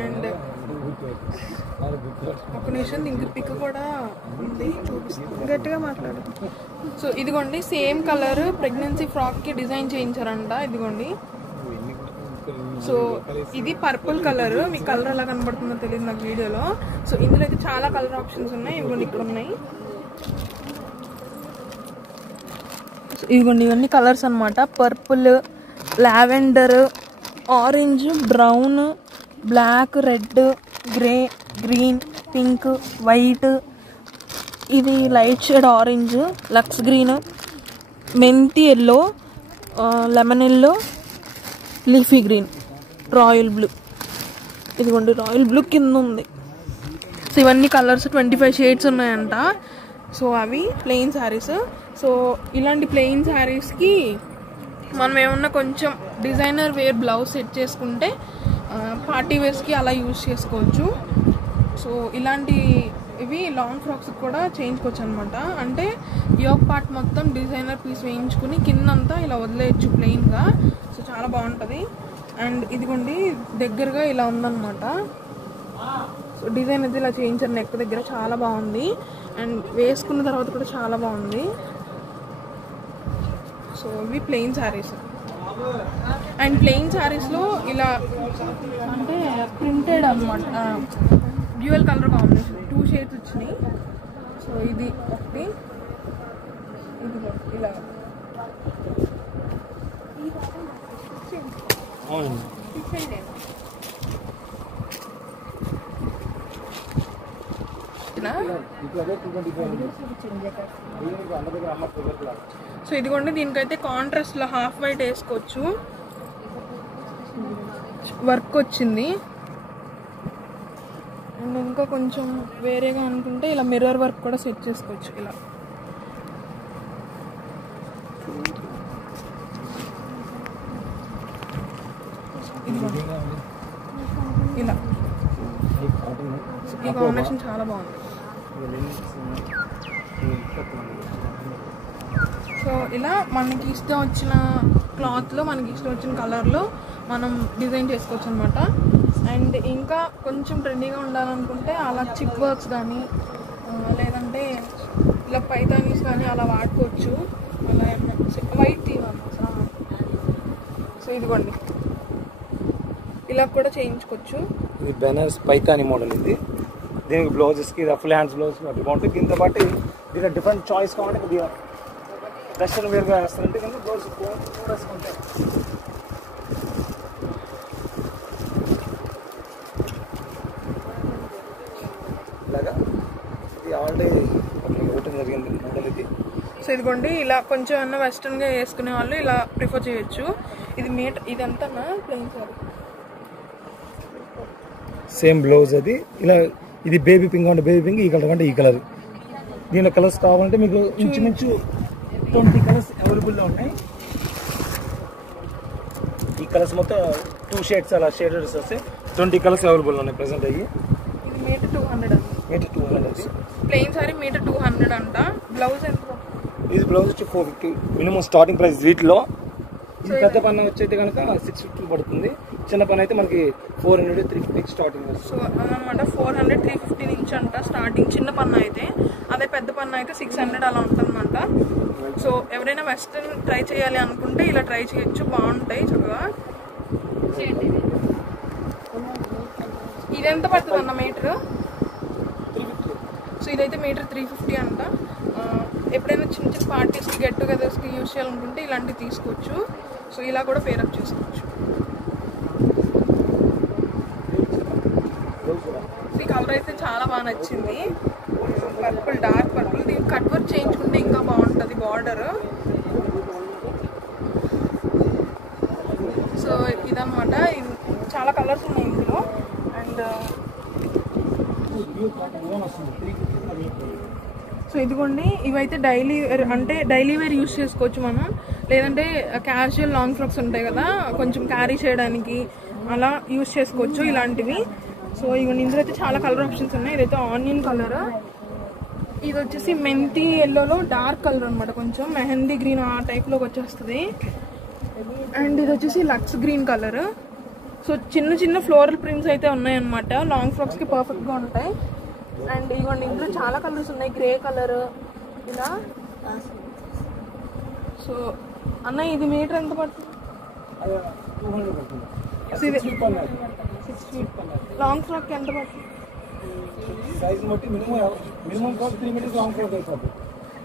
అండ్ ఒక నిమిషం దీనికి పిక్ కూడా ఉంది, చూపిస్తాను, గట్టిగా మాట్లాడు. సో ఇదిగోండి సేమ్ కలర్ ప్రెగ్నెన్సీ ఫ్రాక్కి డిజైన్ చేయించారంట. ఇదిగోండి సో ఇది పర్పుల్ కలర్, మీకు కలర్ ఎలా కనబడుతుందో తెలియదు నాకు వీడియోలో. సో ఇందులో అయితే చాలా కలర్ ఆప్షన్స్ ఉన్నాయి, ఇదిగోండి ఇక్కడ ఉన్నాయి. ఇదిగోండి ఇవన్నీ కలర్స్ అనమాట, purple, lavender, orange, brown, black, red, grey, green, pink, white, ఇది లైట్ షేడ్ ఆరెంజ్, లక్స్ గ్రీన్, మెంతి yellow, lemon yellow, leafy green, royal blue. ఇదిగోండి రాయల్ బ్లూ కింద ఉంది. సో ఇవన్నీ కలర్స్ 25 షేడ్స్ ఉన్నాయంట. సో అవి ప్లెయిన్ శారీస్. సో ఇలాంటి ప్లెయిన్ శారీస్కి మనం ఏమన్నా కొంచెం డిజైనర్ వేర్ బ్లౌజ్ సెట్ చేసుకుంటే పార్టీ వేర్స్కి అలా యూజ్ చేసుకోవచ్చు. సో ఇవి లాంగ్ ఫ్రాక్స్కి కూడా చేయించుకోవచ్చు అనమాట. అంటే యోక్ పార్ట్ మొత్తం డిజైనర్ పీస్ వేయించుకుని కిందంతా ఇలా వదిలేయచ్చు ప్లెయిన్గా. సో చాలా బాగుంటుంది. అండ్ ఇదిగోండి దగ్గరగా ఇలా ఉందన్నమాట. సో డిజైన్ అయితే ఇలా చేయించారు నెక్ దగ్గర, చాలా బాగుంది. అండ్ వేసుకున్న తర్వాత కూడా చాలా బాగుంది. సో ఇవి ప్లెయిన్ శారీస్. అండ్ ప్లెయిన్ శారీస్లో ఇలా అంటే ప్రింటెడ్ అనమాట, డ్యూయల్ కలర్ కాంబినేషన్ 2 షేడ్స్ వచ్చినాయి. సో ఇది ఒకటి, ఇది ఇలా సో ఇదిగోండి దీనికైతే కాంట్రాస్ట్లో హాఫ్ వైట్ వేసుకోవచ్చు, వర్క్ వచ్చింది. అండ్ ఇంకా కొంచెం వేరేగా అనుకుంటే ఇలా మిర్రర్ వర్క్ కూడా సెట్ చేసుకోవచ్చు ఇలా. ఇలా ఈ కాంబినేషన్ చాలా బాగుంది. సో ఇలా మనకి ఇష్టం వచ్చిన క్లాత్లో మనకి ఇష్టం వచ్చిన కలర్లో మనం డిజైన్ చేసుకోవచ్చు అనమాట. అండ్ ఇంకా కొంచెం ట్రెండీగా ఉండాలనుకుంటే అలా చిప్ వర్క్స్ కానీ లేదంటే ఇలా పైతానీస్ కానీ అలా వాడుకోవచ్చు. అలా వైట్ తీయాలి. సో ఇదిగోండి ఇలా కూడా చేయించుకోవచ్చు. ఇది బెనారస్ పైతాని మోడల్. ఇది దీనికి బ్లౌజెస్కి ఫుల్ హ్యాండ్స్ బ్లౌజ్ అట్లా బాగుంటుంది. దీంతో పాటు దీంట్లో డిఫరెంట్ చాయిస్ కావాలంటే కొద్దిగా వెస్టర్న్ వేర్గా వేస్తారంటే కానీ బ్లౌజ్ వేసుకుంటారు. సో ఇదిగోండి ఇలా కొంచెం అన్న వెస్ట్రన్గా వేసుకునే వాళ్ళు ఇలా ప్రిఫర్ చేయొచ్చు. ఇది మీటర్ ఇదంతా ప్లెయిన్ సారీ, సేమ్ బ్లౌజ్ అది. ఇలా ఇది బేబీ పింక్ అంటే బేబీ పింక్, ఈ కలర్ అంటే ఈ కలర్. దీనిలో కలర్స్ కావాలంటే మీకు ఇంచుమించు 20 కలర్స్ అవైలబుల్లో ఉన్నాయి. ఈ కలర్స్ మొత్తం 2 షేడ్స్ అలా షేడెడ్స్ వస్తాయి. 20 కలర్స్ అవైలబుల్ ఉన్నాయి ప్రెసెంట్ అయ్యి. ఇది మీటర్ 200 అండి. మీటర్ 200 ప్లెయిన్ సారీ మీటర్ 200 అంట. బ్లౌజ్ ఎంత? ఇది బ్లౌజ్ వచ్చి 450 మినిమం స్టార్టింగ్ ప్రైస్ వీటిలో. ఇది పెద్ద పన్న వచ్చైతే కనుక 650 పడుతుంది. చిన్న పని అయితే మనకి 400 350 స్టార్టింగ్. సో అదనమాట 400 350 నుంచి అంట స్టార్టింగ్ చిన్న పన్న అయితే. అదే పెద్ద పన్న అయితే 600 అలా ఉంటుందంట. సో ఎవరైనా వెస్ట్రన్ ట్రై చేయాలి అనుకుంటే ఇలా ట్రై చేయొచ్చు, బాగుంటాయి చక్కగా. ఇది ఎంత పడుతుంది అన్న మీటర్? సో ఇదైతే మీటర్ 350 అంట. ఎప్పుడైనా చిన్న చిన్న పార్టీస్కి గెట్ టుగెదర్స్కి యూజ్ చేయాలనుకుంటే ఇలాంటివి తీసుకోవచ్చు. సో ఇలా కూడా పేరప్ చేసుకోవచ్చు. ఈ కలర్ అయితే చాలా బాగా నచ్చింది, పర్పుల్, డార్క్ పర్పుల్. దీనికి కట్ వర్క్ చేయించుకుంటే ఇంకా బాగుంటుంది బార్డర్. సో ఇదన్నమాట, చాలా కలర్స్ ఉన్నాయి ఇందులో. అండ్ సో ఇదిగోండి ఇవైతే డైలీ అంటే డైలీ వేర్ యూస్ చేసుకోవచ్చు మనం. లేదంటే క్యాజువల్ లాంగ్ ఫ్రాక్స్ ఉంటాయి కదా, కొంచెం క్యారీ చేయడానికి అలా యూస్ చేసుకోవచ్చు ఇలాంటివి. సో ఇవన్నీ ఇందులో అయితే చాలా కలర్ ఆప్షన్స్ ఉన్నాయి. ఇదైతే ఆనియన్ కలర్, ఇది వచ్చేసి మెంతి ఎల్లోలో డార్క్ కలర్ అనమాట, కొంచెం మెహందీ గ్రీన్ ఆ టైప్లోకి వచ్చేస్తుంది. అండ్ ఇది వచ్చేసి లక్స్ గ్రీన్ కలర్. సో చిన్న చిన్న ఫ్లోరల్ ప్రింట్స్ అయితే ఉన్నాయన్నమాట, లాంగ్ ఫ్రాక్స్కి పర్ఫెక్ట్గా ఉంటాయి. అండ్ ఇవ్వండి ఇందులో చాలా కలర్స్ ఉన్నాయి, గ్రే కలర్ ఇలా. సో అన్న ఇది మీటర్ ఎంత పడుతుంది? లాంగ్ ఫ్రాక్ ఎంత పడుతుంది?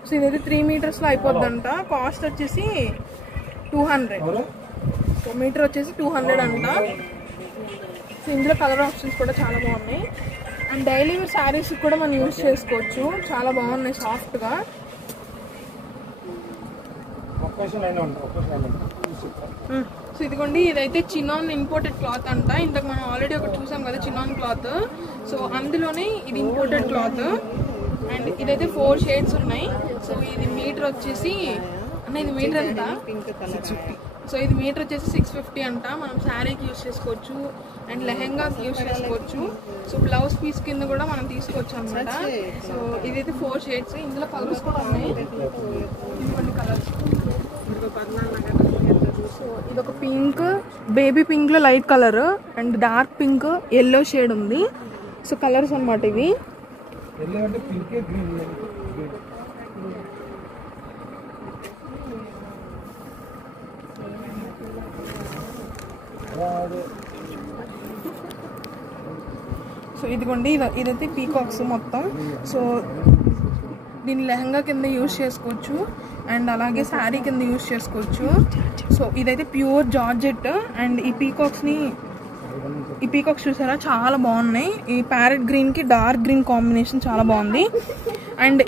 సో ఇదైతే 3 మీటర్స్లో అయిపోద్దంట. కాస్ట్ వచ్చేసి 200. సో మీటర్ వచ్చేసి 200 అంట. సో ఇందులో కలర్ ఆప్షన్స్ కూడా చాలా బాగున్నాయి. అండ్ డైలీ వేర్ శారీస్ కూడా మనం యూజ్ చేసుకోవచ్చు, చాలా బాగున్నాయి సాఫ్ట్గా. సో ఇదిగోండి ఇదైతే చినాన్ ఇంపోర్టెడ్ క్లాత్ అంట. ఇంతకు మనం ఆల్రెడీ ఒకటి చూసాం కదా చినాన్ క్లాత్, సో అందులోనే ఇది ఇంపోర్టెడ్ క్లాత్. అండ్ ఇదైతే 4 షేడ్స్ ఉన్నాయి. సో ఇది మీటర్ వచ్చేసి అన్న ఇది మీటర్ ఎంత? 650. సో ఇది మీటర్ వచ్చేసి 650 అంట. మనం శారీకి యూజ్ చేసుకోవచ్చు అండ్ లెహెంగాకి యూజ్ చేసుకోవచ్చు. సో బ్లౌజ్ పీస్ కింద కూడా మనం తీసుకోవచ్చు అనమాట. సో ఇదైతే 4 షేడ్స్. ఇందులో కలర్స్ కూడా ఉన్నాయి, ఇదిగోండి కలర్స్. సో ఇదొక పింక్, బేబీ పింక్లో light colour and dark pink, yellow shade ఉంది. సో కలర్స్ అనమాట ఇవి. సో ఇదిగోండి ఇదైతే పీకాక్స్ మొత్తం. సో దీన్ని లెహంగా కింద యూజ్ చేసుకోవచ్చు అండ్ అలాగే శారీ కింద యూజ్ చేసుకోవచ్చు. సో ఇదైతే ప్యూర్ జార్జెట్. అండ్ ఈ పీకాక్స్ చూసారా చాలా బాగున్నాయి. ఈ ప్యారెట్ గ్రీన్కి డార్క్ గ్రీన్ కాంబినేషన్ చాలా బాగుంది. అండ్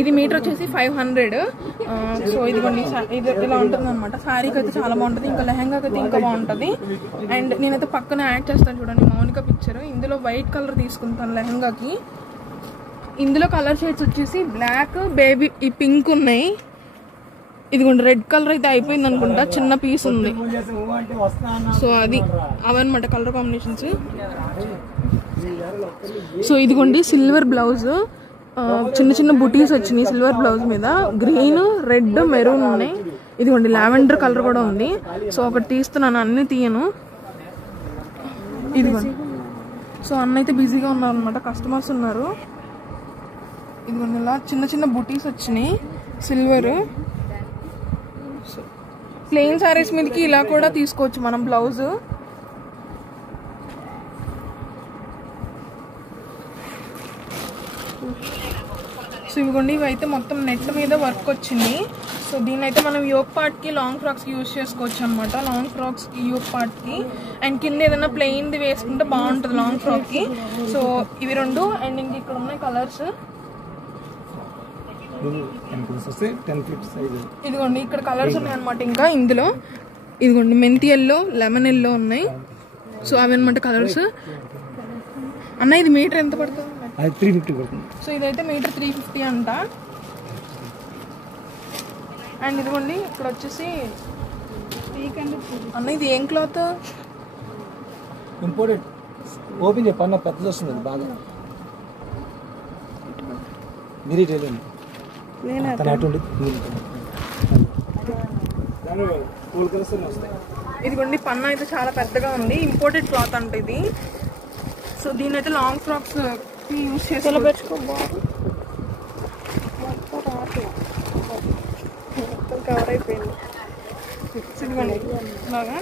ఇది మీటర్ వచ్చేసి 500. సో ఇదిగోండి ఇది ఇలా ఉంటుంది అనమాట. శారీకి అయితే చాలా బాగుంటుంది, ఇంకా లెహంగాకి అయితే ఇంకా బాగుంటుంది. అండ్ నేనైతే పక్కన యాడ్ చేస్తాను చూడండి మౌనిక పిక్చర్. ఇందులో వైట్ కలర్ తీసుకుంటాను లెహంగాకి. ఇందులో కలర్ షేడ్స్ వచ్చేసి బ్లాక్, బేబీ, ఈ పింక్ ఉన్నాయి. ఇదిగోండి రెడ్ కలర్ అయితే అయిపోయింది అనుకుంటా, చిన్న పీస్ ఉంది. సో అవన్నమాట కలర్ కాంబినేషన్స్. సో ఇదిగోండి సిల్వర్ బ్లౌజ్, చిన్న చిన్న బుటీస్ వచ్చినాయి సిల్వర్ బ్లౌజ్ మీద. గ్రీన్, రెడ్, మెరూన్ ఉన్నాయి. ఇదిగోండి లావెండర్ కలర్ కూడా ఉంది. సో ఒకటి తీస్తున్నాను, అన్ని తీయను. ఇదిగోండి. సో అన్న అయితే బిజీగా ఉన్నారు అనమాట, కస్టమర్స్ ఉన్నారు. ఇదిగోండి ఇలా చిన్న చిన్న బుటీస్ వచ్చినాయి సిల్వర్. ప్లెయిన్ శారీస్ మీదకి ఇలా కూడా తీసుకోవచ్చు మనం బ్లౌజ్. సో ఇవిగోండి ఇవైతే మొత్తం నెట్ మీద వర్క్ వచ్చింది. సో దీని అయితే మనం యోక్ పార్ట్కి లాంగ్ ఫ్రాక్స్కి యూజ్ చేసుకోవచ్చు అనమాట. లాంగ్ ఫ్రాక్స్కి యోక్ పార్ట్కి అండ్ కింద ఏదైనా ప్లెయిన్ది వేసుకుంటే బాగుంటుంది లాంగ్ ఫ్రాక్కి. సో ఇవి 2. అండ్ ఇంక ఇక్కడ ఉన్నాయి కలర్స్. 10 feet size. ఇదిగోండి ఇక్కడ కలర్స్ ఉన్నాయి అనమాట. ఇంకా ఇందులో ఇదిగోండి మెంతి ఎల్లో, లెమన్ ఎల్లో ఉన్నాయి. సో అవి అనమాట కలర్స్. అన్న ఇది మీటర్ ఎంత పడుతుంది? 350 పడుతుంది. సో ఇదైతే మీటర్ 350 అంట. అండ్ ఇదిగోండి ఇక్కడ వచ్చేసి అన్న ఇది ఏం క్లాత్? ఇంపోర్టెడ్. ఓపెన్ చెప్పన్న పెద్దది వస్తుంది బాగా. మీరు తెలియదు ఇదిగోండి పన్నా అయితే చాలా పెద్దగా ఉంది. ఇంపోర్టెడ్ క్లాత్ అంటే ఇది. సో దీని అయితే లాంగ్ ఫ్రాక్స్ యూజ్ చేసి మొత్తం కవర్ అయిపోయింది. ఇదిగోండి ఇలాగా.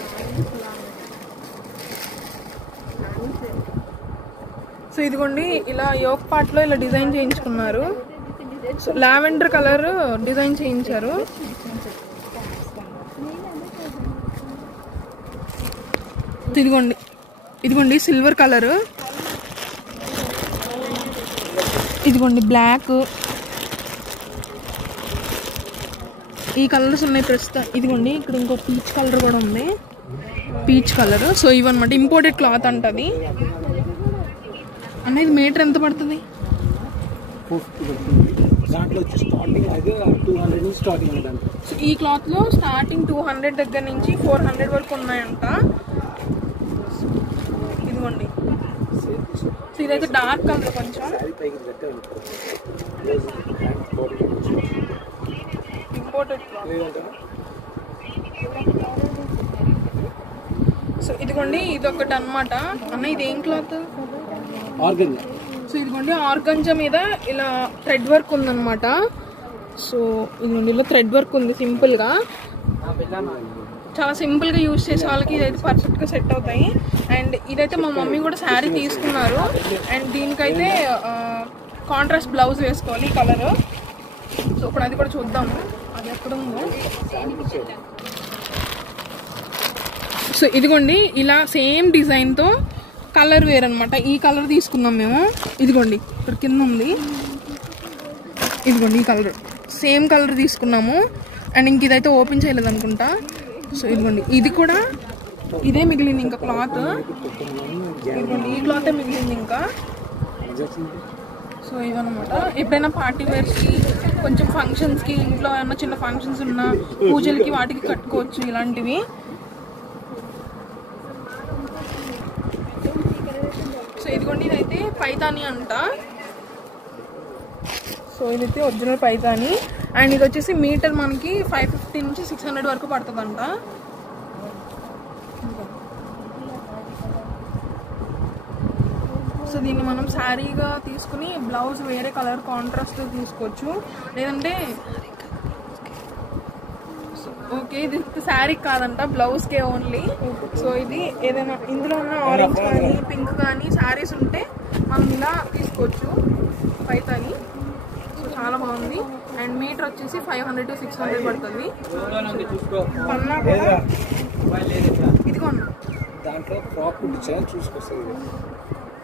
సో ఇదిగోండి ఇలా యోక్ పార్ట్ లో ఇలా డిజైన్ చేయించుకున్నారు. సో లావెండర్ కలర్ డిజైన్ చేయించారు. ఇదిగోండి సిల్వర్ కలర్, ఇదిగోండి బ్లాక్, ఈ కలర్స్ ఉన్నాయి ప్రస్తుతం. ఇదిగోండి ఇక్కడ ఇంకో పీచ్ కలర్ కూడా ఉంది, పీచ్ కలర్. సో ఇవన్నమాట ఇంపోర్టెడ్ క్లాత్ అంటది. అన్న ఇది మీటర్ ఎంత పడుతుంది? దాంట్లో వచ్చి స్టార్టింగ్ అయితే 200 నుంచి స్టార్టింగ్ ఉంది. సో ఈ క్లాత్ లో స్టార్టింగ్ 200 దగ్గర నుంచి 400 వరకు ఉన్నాయంట. ఇదిగోండి. సో ఇదైతే డార్క్ కలర్ కొంచెం. Imported cloth. సో ఇదిగోండి ఇది ఒకటి అనమాట. అన్న ఇది ఏం క్లాత్? ఆర్గంజా. సో ఇదిగోండి ఆర్గంజా మీద ఇలా థ్రెడ్ వర్క్ ఉందన్నమాట. సో ఇదిగోండి ఇలా థ్రెడ్ వర్క్ ఉంది సింపుల్ గా. చాలా సింపుల్ గా యూజ్ చేసే వాళ్ళకి ఇదైతే పర్ఫెక్ట్ గా సెట్ అవుతాయి. అండ్ ఇదైతే మా మమ్మీ కూడా శారీ తీసుకున్నారు. అండ్ దీనికైతే కాంట్రాస్ట్ బ్లౌజ్ వేసుకోవాలి ఈ కలర్. సో ఇప్పుడు అది కూడా చూద్దాము అది ఎక్కడ ఉందో. సో ఇదిగోండి ఇలా సేమ్ డిజైన్ తో కలర్ వేర్ అనమాట. ఈ కలర్ తీసుకున్నాం మేము. ఇదిగోండి ఇక్కడ కింద ఉంది. ఇదిగోండి ఈ కలర్ సేమ్ కలర్ తీసుకున్నాము. అండ్ ఇంక ఇదైతే ఓపెన్ చేయలేదు అనుకుంటా. సో ఇదిగోండి ఇది కూడా ఇదే మిగిలింది ఇంకా క్లాత్. ఇదిగోండి ఈ క్లాతే మిగిలింది ఇంకా. సో ఇవన్నమాట ఎప్పుడైనా పార్టీ వేర్స్కి, కొంచెం ఫంక్షన్స్కి, ఇంట్లో ఏమన్నా చిన్న ఫంక్షన్స్ ఉన్నా పూజలకి వాటికి కట్టుకోవచ్చు ఇలాంటివి. సో ఇదిగోండి ఇదైతే పైతాని అంట. సో ఇదైతే ఒరిజినల్ పైతాని. అండ్ ఇది వచ్చేసి మీటర్ మనకి 550 నుంచి 600 వరకు పడుతుందంట. సో దీన్ని మనం శారీగా తీసుకుని బ్లౌజ్ వేరే కలర్ కాంట్రాస్ట్ తీసుకోవచ్చు. లేదంటే ఓకే ఇది శారీ కాదంట, బ్లౌజ్కే ఓన్లీ. సో ఇది ఏదైనా ఇందులో ఉన్న ఆరెంజ్ కానీ పింక్ కానీ శారీస్ ఉంటే మనం ఇలా తీసుకోవచ్చు పైతాని. సో చాలా బాగుంది. అండ్ మీటర్ వచ్చేసి 500 to 600 పడుతుంది. పన్నా కూడా ఇదిగోండి దాంట్లో ఫ్రాక్ డిజైన్ చూసుకొస్తుంది.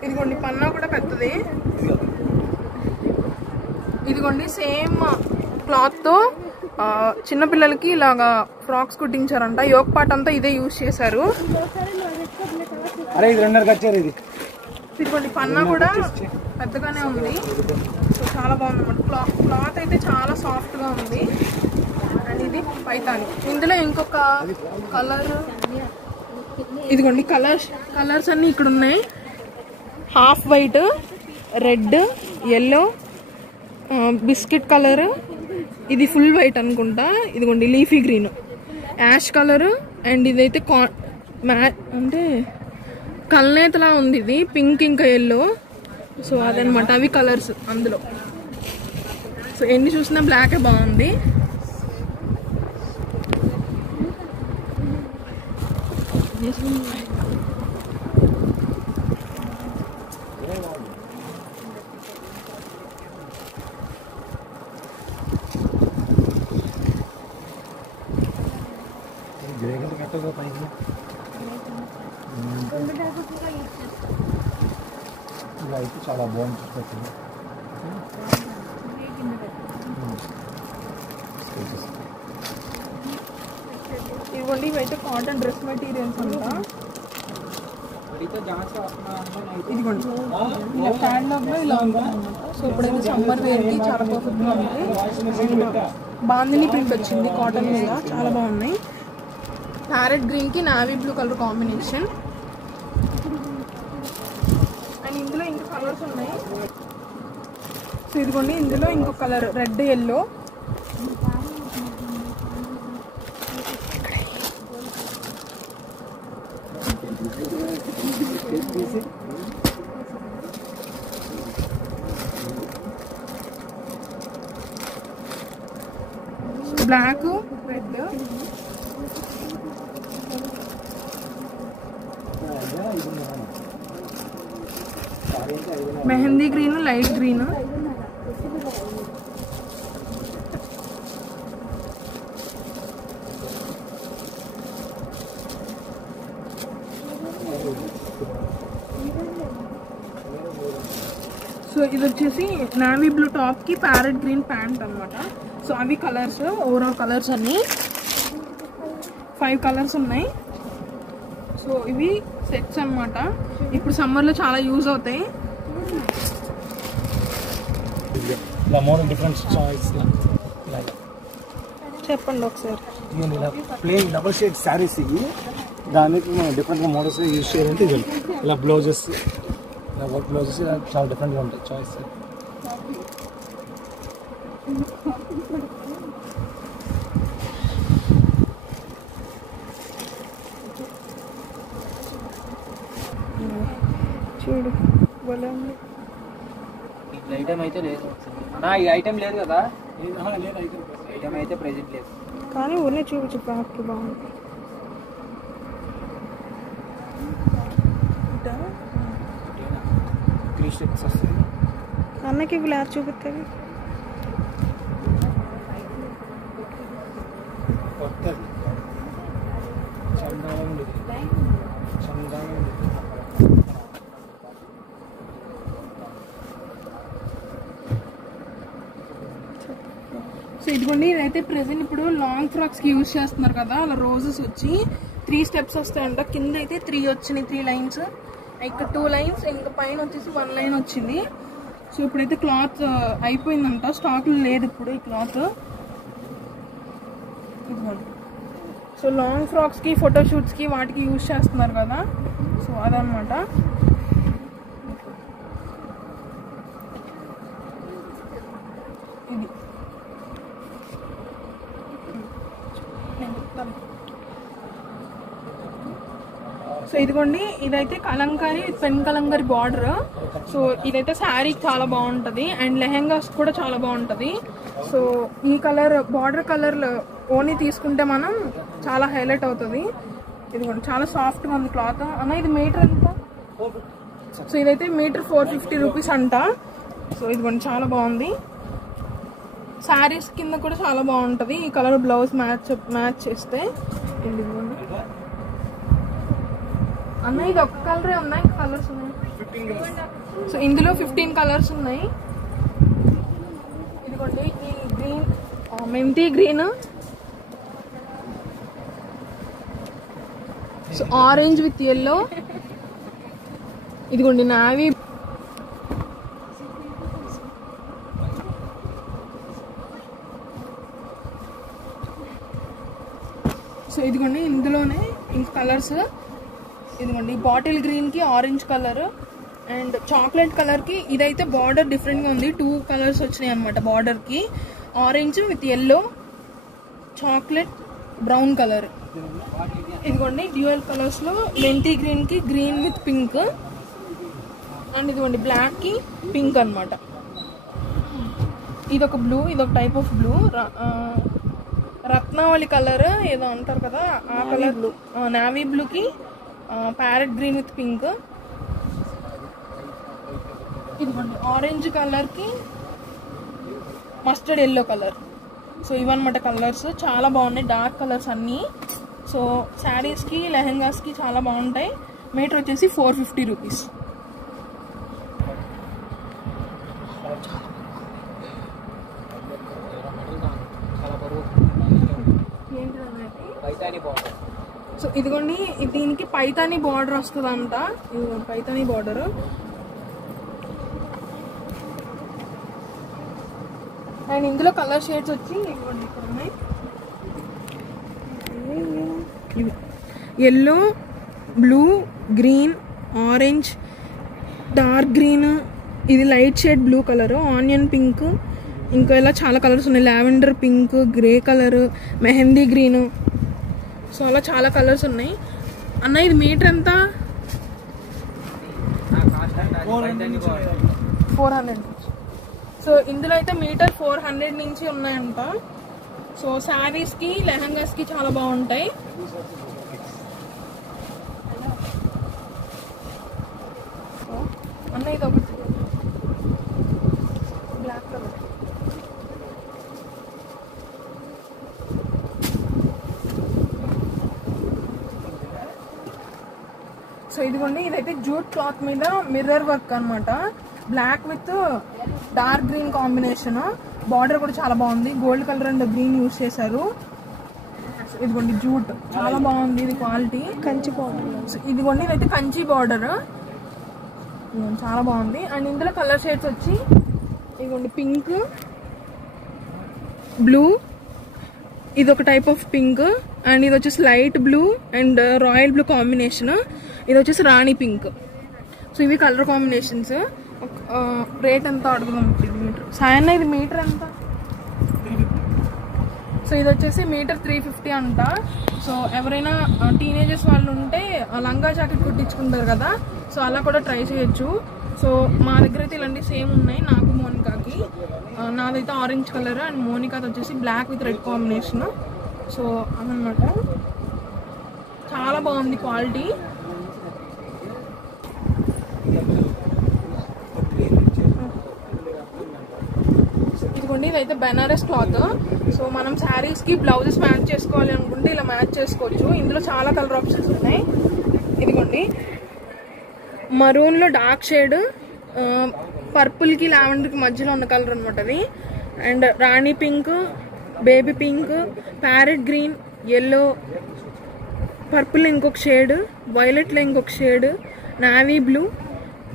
ఇదిగోండి పన్నా కూడా పెద్దది. ఇదిగోండి సేమ్ క్లాత్ తో చిన్నపిల్లలకి ఇలాగా ఫ్రాక్స్ కుట్టించారంట. యోక్ పార్ట్ అంతా ఇదే యూజ్ చేశారు. ఇదిగోండి పన్నా కూడా పెద్దగానే ఉంది. సో చాలా బాగుంది అన్నమాట. క్లాత్ అయితే చాలా సాఫ్ట్ గా ఉంది. అండ్ ఇది పైతాని. ఇందులో ఇంకొక కలర్ ఇదిగోండి కలర్స్ అన్ని ఇక్కడ ఉన్నాయి. Half white, red, yellow, biscuit colour, ఇది ఫుల్ వైట్ అనుకుంటా. ఇదిగోండి leafy green, ash colour. And ఇదైతే అంటే కల్నేతలా ఉంది. ఇది పింక్ ఇంకా ఎల్లో. సో అదనమాట అవి కలర్స్ అందులో. సో ఎన్ని చూసినా బ్లాకే బాగుంది. చాలా బాగుంది. ఇవ్వండి, ఇవైతే కాటన్ డ్రెస్ మెటీరియల్స్ అంట. ఇదిగోండి ఇలా క్యాటలాగ్ లో ఇలా ఉంటుంది. సో ఇప్పుడైతే సమ్మర్ వేర్కి చాలా పర్ఫెక్ట్ గా ఉంది. బాందిని ప్రింట్ వచ్చింది కాటన్ మీద, చాలా బాగున్నాయి. ప్యారెట్ గ్రీన్ కి navy blue colour combination. And ఇందులో ఇంకా కలర్స్ ఉన్నాయి. సో ఇదిగోండి ఇందులో ఇంకో colour red yellow. Black red mehndi green light green. So ఇది వచ్చేసి నావీ బ్లూ టాప్ కి ప్యారెట్ గ్రీన్ ప్యాంట్ అనమాట. సో అవి కలర్స్, ఓవరాల్ కలర్స్ అన్ని 5 కలర్స్ ఉన్నాయి. సో ఇవి సెట్స్ అనమాట. ఇప్పుడు సమ్మర్లో చాలా యూజ్ అవుతాయి. చెప్పండి ఒకసారి. ప్లేన్ డబుల్ షేడ్ శారీస్ ఇవి, దానికి మనం డిఫరెంట్గా మోడల్స్ యూజ్ చేయాలంటే ఇది ఇలా బ్లౌజెస్, ఇలా వర్క్ బ్లౌజెస్ ఇలా చాలా డిఫరెంట్గా ఉంటాయి చాయిస్. చూడు భలే ఉంది. ఐటమ్ అయితే లేదు అన్నా, ఈ ఐటమ్ లేదు కదా, ఐటమ్ అయితే ప్రెజెంట్ లేదు కానీ ఊరినే చూపించు బ్యాగ్కి బాగుంది. అన్నకి బ్లాక్ చూపిస్తుంది. సో ఇదిగోండి, ఇదైతే ప్రెసెంట్ ఇప్పుడు లాంగ్ ఫ్రాక్స్కి యూజ్ చేస్తున్నారు కదా, అలా రోజెస్ వచ్చి 3 స్టెప్స్ వస్తాయంట. కింద అయితే 3 వచ్చినాయి, 3 లైన్స్, ఇక్కడ 2 లైన్స్, ఇంకా పైన వచ్చేసి 1 లైన్ వచ్చింది. సో ఇప్పుడైతే క్లాత్ అయిపోయిందంట, స్టాక్లో లేదు ఇప్పుడు ఈ క్లాత్. ఇదిగోండి, సో లాంగ్ ఫ్రాక్స్కి ఫోటోషూట్స్కి వాటికి యూజ్ చేస్తున్నారు కదా, సో అదనమాట. ఇది సో ఇదిగోండి, ఇదైతే Kalamkari pen Kalamkari border. So ఇదైతే శారీకి చాలా బాగుంటుంది అండ్ లెహెంగాస్ కూడా చాలా బాగుంటుంది. సో ఈ కలర్ బార్డర్ కలర్ ఓన్లీ తీసుకుంటే మనం చాలా హైలైట్ అవుతుంది. ఇదిగోండి చాలా సాఫ్ట్గా ఉంది క్లాత్. అన్న ఇది మీటర్ ఎంత? సో ఇదైతే మీటర్ 450 రూపీస్ అంట. సో ఇదిగోండి చాలా బాగుంది. శారీస్ కింద కూడా చాలా బాగుంటుంది ఈ కలర్. బ్లౌజ్ మ్యాచ్ చేస్తే. ఇదిగోండి అన్న ఇది ఒక్క కలరే ఉన్నాయి, కలర్స్ ఉన్నాయి. సో ఇందులో 15 కలర్స్ ఉన్నాయి. ఇదిగోండి ఈ గ్రీన్, మెంతి green, so orange with yellow, ఇదిగోండి నావీ, సో ఇదిగోండి ఇందులోనే ఇంక కలర్స్. ఇదిగోండి బాటిల్ గ్రీన్ కి orange colour and chocolate colour కి. ఇదైతే బార్డర్ డిఫరెంట్ గా ఉంది, 2 కలర్స్ వచ్చినాయి అనమాట బార్డర్ కి. Orange with yellow, chocolate brown colour. ఇదిగోండి డ్యూయల్ కలర్స్ లో మెంతి గ్రీన్ కి గ్రీన్ విత్ పింక్ అండ్ ఇదిగోండి బ్లాక్ కి పింక్ అనమాట. ఇదొక బ్లూ, ఇదొక టైప్ ఆఫ్ బ్లూ, రత్నావళి కలర్ ఏదో అంటారు కదా ఆ కలర్ బ్లూ. నావీ బ్లూ కి ప్యారెట్ గ్రీన్ విత్ పింక్. ఇదిగోండి ఆరెంజ్ కలర్ కి మస్టర్డ్ ఎల్లో కలర్. సో ఇవన్నమాట కలర్స్, చాలా బాగున్నాయి డార్క్ కలర్స్ అన్నీ. సో శారీస్కి లెహెంగాస్కి చాలా బాగుంటాయి. మీటర్ వచ్చేసి 450 రూపీస్. పైతాని బార్డర్. సో ఇదిగోండి దీనికి పైతాని బార్డర్ వస్తుందంట. ఇదిగోండి పైతాని బార్డర్. అండ్ ఇందులో కలర్ షేడ్స్ వచ్చి ఇదిగోండి ఇక్కడ ఉన్నాయి. Yellow, blue, green, orange, dark green, ఇది light shade blue colour, onion pink, ఇంకా ఇలా చాలా కలర్స్ ఉన్నాయి. Lavender pink, grey colour, mehndi green. So అలా చాలా కలర్స్ ఉన్నాయి. అన్న ఇది మీటర్ ఎంత? 400. సో ఇందులో అయితే మీటర్ 400 నుంచి ఉన్నాయంట. సో శారీస్కి లెహంగాస్కి చాలా బాగుంటాయి. అన్న ఇది ఒకటి బ్లాక్ కలర్. సో ఇదిగోండి ఇదైతే జూట్ క్లాత్ మీద మిర్రర్ వర్క్ అనమాట. Black with dark green combination. Border కూడా చాలా బాగుంది. Gold colour and green use చేశారు. ఇదిగోండి జూట్ చాలా బాగుంది. ఇది క్వాలిటీ కంచి బార్డర్. ఇదిగోండి ఇదైతే కంచి బార్డర్ చాలా బాగుంది. అండ్ ఇందులో కలర్ షేడ్స్ వచ్చి ఇదిగోండి పింక్, బ్లూ, ఇది ఒక టైప్ ఆఫ్ పింక్, అండ్ ఇది వచ్చేసి light blue and royal blue combination. ఇది వచ్చేసి రాణి పింక్. సో ఇవి కలర్ కాంబినేషన్స్. రేట్ ఎంత అడుగుదాం? ఇది మీటర్ సాయన్న, ఇది మీటర్ ఎంత? సో ఇది వచ్చేసి మీటర్ 350 అంట. సో ఎవరైనా టీనేజర్స్ వాళ్ళు ఉంటే లంగా జాకెట్ కుట్టించుకుంటారు కదా, సో అలా కూడా ట్రై చేయొచ్చు. సో మా దగ్గర అయితే ఇలాంటివి సేమ్ ఉన్నాయి నాకు, మోనికాకి. నాదైతే ఆరెంజ్ కలర్ అండ్ మోనికాది వచ్చేసి black with red combination. So అదనమాట చాలా బాగుంది క్వాలిటీ. ఇదిగోండి ఇదైతే బెనారస్ క్లాత్. సో మనం శారీస్కి బ్లౌజెస్ మ్యాచ్ చేసుకోవాలి అనుకుంటే ఇలా మ్యాచ్ చేసుకోవచ్చు. ఇందులో చాలా కలర్ ఆప్షన్స్ ఉన్నాయి. ఇదిగోండి మరూన్లో డార్క్ షేడ్, పర్పుల్కి లావెండర్కి మధ్యలో ఉన్న కలర్ అనమాట అది. And Rani pink, baby pink, parrot green, yellow, purple ఇంకొక షేడ్, వైలెట్లో ఇంకొక shade, navy blue,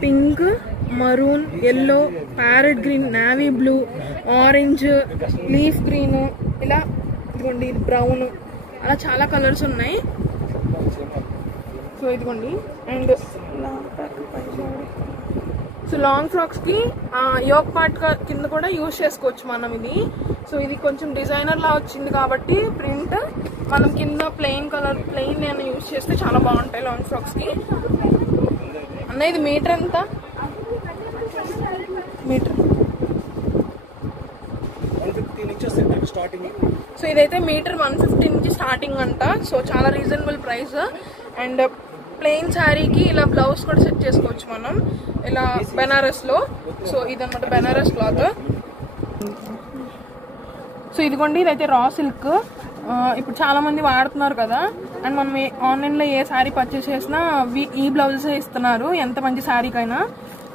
pink, maroon, yellow, parrot green, navy blue, orange, leaf green, ఇలా ఇదిగోండి ఇది బ్రౌన్, అలా చాలా కలర్స్ ఉన్నాయి. సో ఇదిగోండి అండ్ సో లాంగ్ ఫ్రాక్స్కి యోక్ పార్ట్ కింద కూడా యూజ్ చేసుకోవచ్చు మనం ఇది. సో ఇది కొంచెం డిజైనర్ లా వచ్చింది కాబట్టి ప్రింట్ మనం కింద ప్లెయిన్ కలర్ ప్లెయిన్ ఏమైనా యూజ్ చేస్తే చాలా బాగుంటాయి లాంగ్ ఫ్రాక్స్కి. అన్న ఇది మీటర్ ఎంత? మీటర్ 150 నుంచి వస్తుంది స్టార్టింగ్. సో ఇదైతే మీటర్ 150 నుంచి స్టార్టింగ్ అంట. సో చాలా రీజనబుల్ ప్రైస్. అండ్ ప్లెయిన్ శారీకి ఇలా బ్లౌజ్ కూడా సెట్ చేసుకోవచ్చు మనం ఇలా బెనారస్లో. సో ఇదన్నమాట బెనారస్ క్లాత్. సో ఇదిగోండి ఇదైతే రా సిల్క్. ఇప్పుడు చాలా మంది వాడుతున్నారు కదా, అండ్ మనం ఆన్లైన్లో ఏ శారీ పర్చేస్ చేసినా ఈ బ్లౌజెస్ ఇస్తున్నారు ఎంత మంచి శారీకైనా.